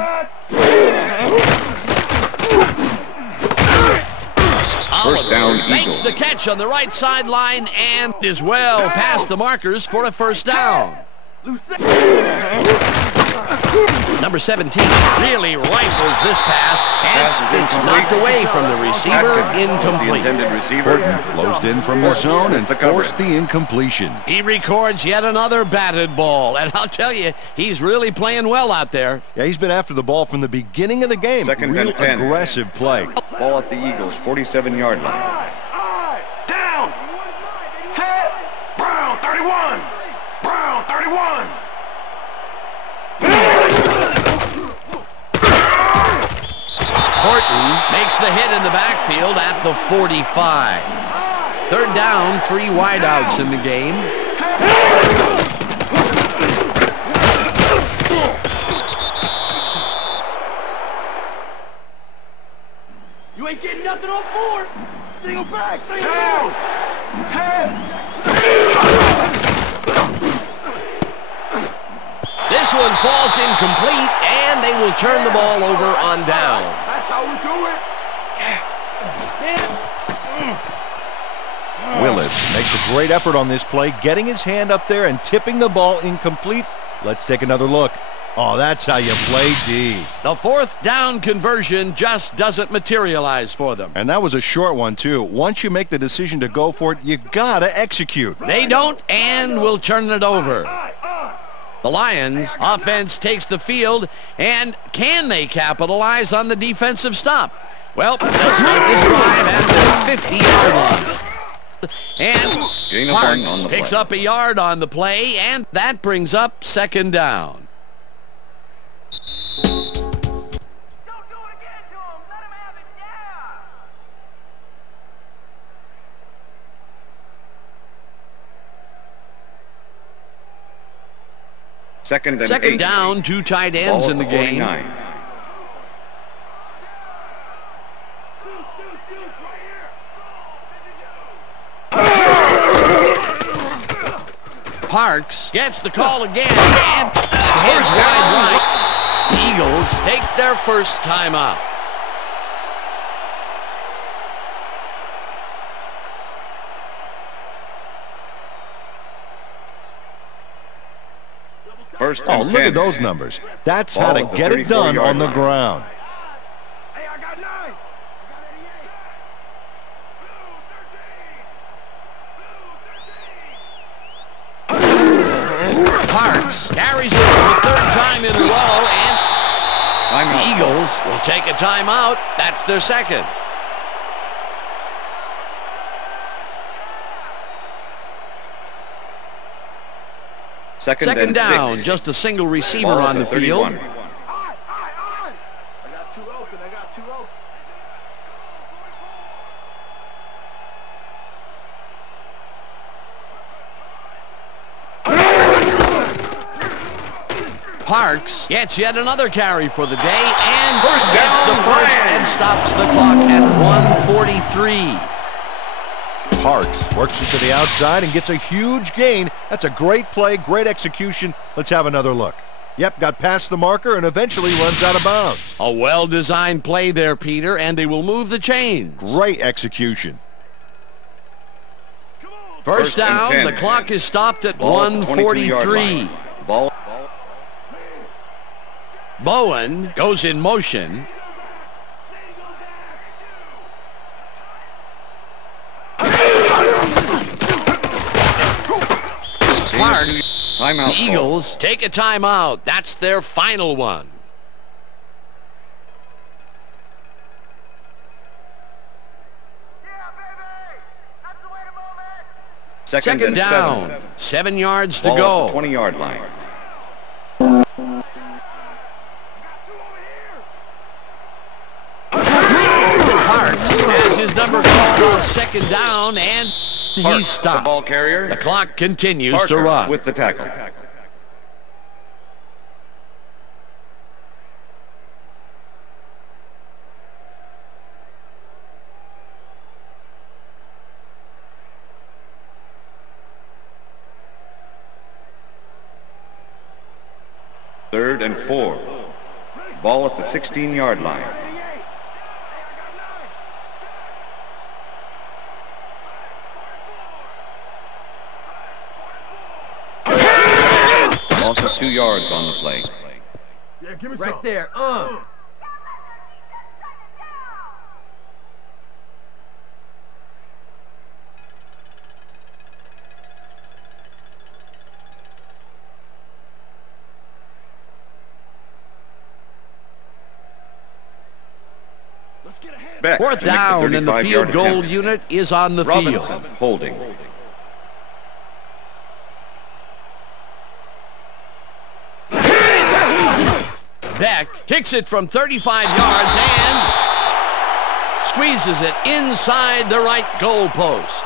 First down, Oliver makes Eagles. the catch on the right sideline and is well past the markers for a first down. Number 17 really rifles this pass, Pass is and it's incomplete. knocked away from the receiver, Atkins was the incomplete. intended receiver. Closed in from the zone and forced the incompletion. He records yet another batted ball, and I'll tell you, he's really playing well out there. Yeah, he's been after the ball from the beginning of the game. Second Real and 10. aggressive play. Ball at the Eagles' 47-yard line. Down. Set. Brown, 31. Brown, 31. Horton makes the hit in the backfield at the 45. Third down, 3 wideouts in the game. You ain't getting nothing on 4. Single back. Down. This one falls incomplete, and they will turn the ball over on down. That's how we do it. Willis makes a great effort on this play, getting his hand up there and tipping the ball incomplete. Let's take another look. Oh, that's how you play D. The 4th down conversion just doesn't materialize for them. And that was a short one, too. Once you make the decision to go for it, you gotta execute. They don't, and will turn it over. The Lions offense takes the field, and can they capitalize on the defensive stop? Well, they'll start this drive at the 50-yard line. And Gain of 1 Parks on the picks play. up a yard on the play, and that brings up 2nd down. Second and Second 8. down, 2 tight ends Ball in the at game. 49. Parks gets the call again and hits wide right. The Eagles take their first timeout. First and 10. Look at those numbers. That's how to get it done on the ground. Hey, I got 9. I got 88. Parks carries it for the 3rd time in a row, and the Eagles will take a timeout. That's their second. Second down, 6. just a single receiver Ball on at the field. 31. I got 2 open. I got 2 open. Parks gets yet another carry for the day and gets the first and stops the clock at 1:43. Parks works it to the outside and gets a huge gain. That's a great play, great execution. Let's have another look. Yep, got past the marker and eventually runs out of bounds. A well-designed play there, Peter, and they will move the chains. Great execution. First down, the clock is stopped at 1:43. Ball. Bowen goes in motion. Timeout. The Eagles take a timeout. That's their final one. Second down, 7 yards to go. 20-yard line. Hart has his number called on second down, and he's stopped. The ball carrier. The clock continues Parker to run. with the tackle. Third and 4. Ball at the 16-yard line. Loss of 2 yards on the play. Yeah, give me Right some. there. Beck Fourth to make the down, and the 35-yard field goal attempt. unit is on the Robinson field. holding. Beck kicks it from 35 yards and squeezes it inside the right goal post.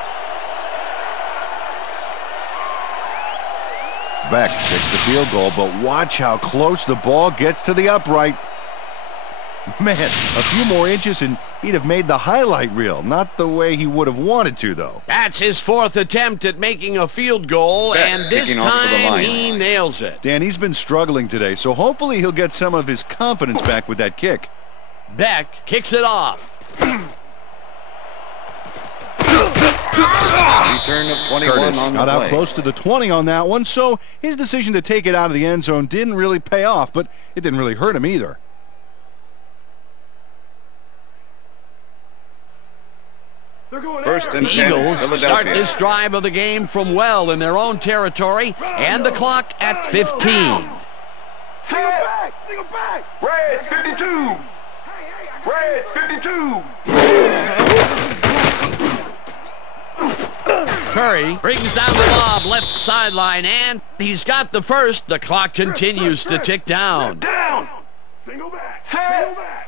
Beck takes the field goal, but watch how close the ball gets to the upright. Man, a few more inches and he'd have made the highlight reel. Not the way he would have wanted to, though. That's his 4th attempt at making a field goal, Beck and this kicking off for the time line. he nails it. Dan, he's been struggling today, so hopefully he'll get some of his confidence back with that kick. Beck kicks it off. Return of 21 Curtis on the got out play. close to the 20 on that one, so his decision to take it out of the end zone didn't really pay off, but it didn't really hurt him either. First and The 10, Eagles start Philadelphia. this drive of the game from well in their own territory, and the clock at 15. Single back! Single back! Red 52! Red 52! Curry brings down the lob left sideline, and he's got the first. The clock continues to tick down. Down! Single back! Single back!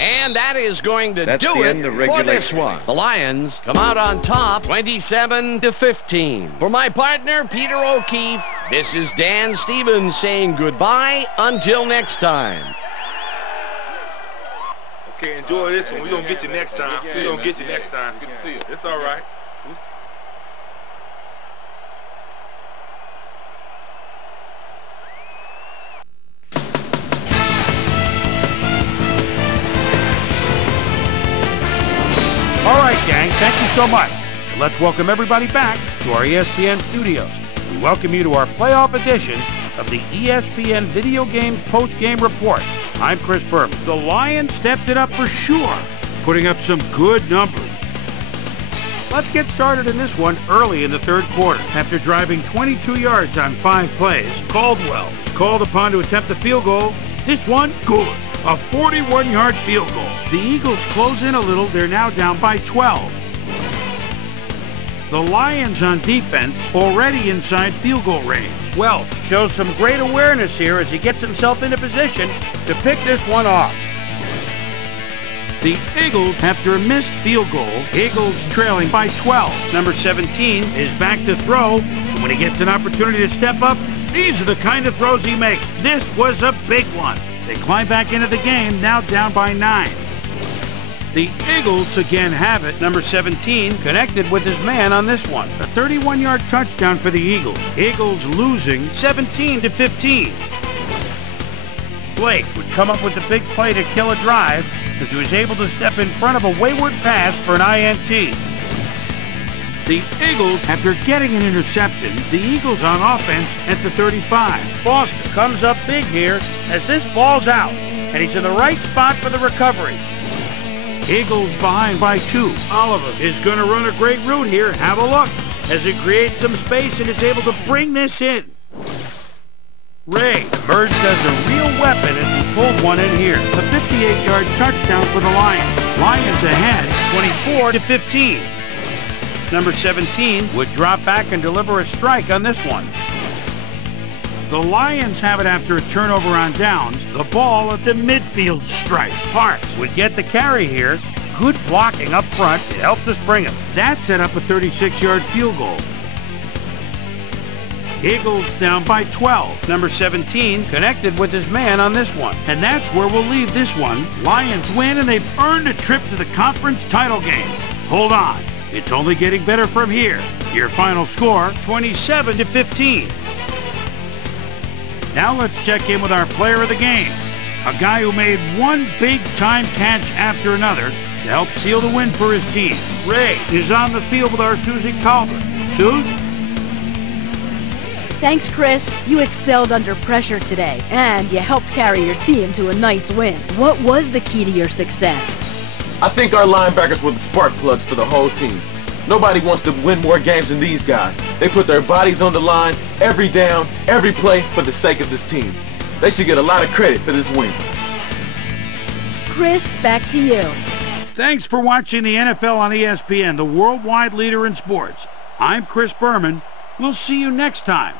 And that is going to That's do the it end of for this regulation. one. The Lions come out on top, 27-15. For my partner, Peter O'Keefe, This is Dan Stevens saying goodbye until next time. Okay, enjoy this one. We're going to get you next time. We're going to get you next time. Good to see you. It's all right. All right, gang, thank you so much. And let's welcome everybody back to our ESPN studios. We welcome you to our playoff edition of the ESPN Video Games Post-Game Report. I'm Chris Berman. The Lions stepped it up for sure, putting up some good numbers. Let's get started in this one early in the third quarter. After driving 22 yards on 5 plays, Caldwell was called upon to attempt the field goal. This one, good. A 41-yard field goal. The Eagles close in a little. They're now down by 12. The Lions on defense already inside field goal range. Welch shows some great awareness here as he gets himself into position to pick this one off. The Eagles, after a missed field goal, Eagles trailing by 12. Number 17 is back to throw. And when he gets an opportunity to step up, these are the kind of throws he makes. This was a big one. They climb back into the game, now down by 9. The Eagles again have it. Number 17 connected with his man on this one. A 31-yard touchdown for the Eagles. Eagles losing 17-15. Blake would come up with the big play to kill a drive as he was able to step in front of a wayward pass for an INT. The Eagles, after getting an interception, the Eagles on offense at the 35. Foster comes up big here as this ball's out, and he's in the right spot for the recovery. Eagles behind by 2. Oliver is going to run a great route here. Have a look as he creates some space and is able to bring this in. Ray emerged as a real weapon as he pulled one in here. A 58-yard touchdown for the Lions. Lions ahead 24-15. Number 17 would drop back and deliver a strike on this one. The Lions have it after a turnover on downs. The ball at the midfield stripe. Parks would get the carry here. Good blocking up front. It helped us bring him. That set up a 36-yard field goal. Eagles down by 12. Number 17 connected with his man on this one. And that's where we'll leave this one. Lions win, and they've earned a trip to the conference title game. Hold on. It's only getting better from here. Your final score, 27-15. Now let's check in with our player of the game. A guy who made one big-time catch after another to help seal the win for his team. Ray is on the field with our Susie Calvert. Suze? Thanks, Chris. You excelled under pressure today, and you helped carry your team to a nice win. What was the key to your success? I think our linebackers were the spark plugs for the whole team. Nobody wants to win more games than these guys. They put their bodies on the line, every down, every play, for the sake of this team. They should get a lot of credit for this win. Chris, back to you. Thanks for watching the NFL on ESPN, the worldwide leader in sports. I'm Chris Berman. We'll see you next time.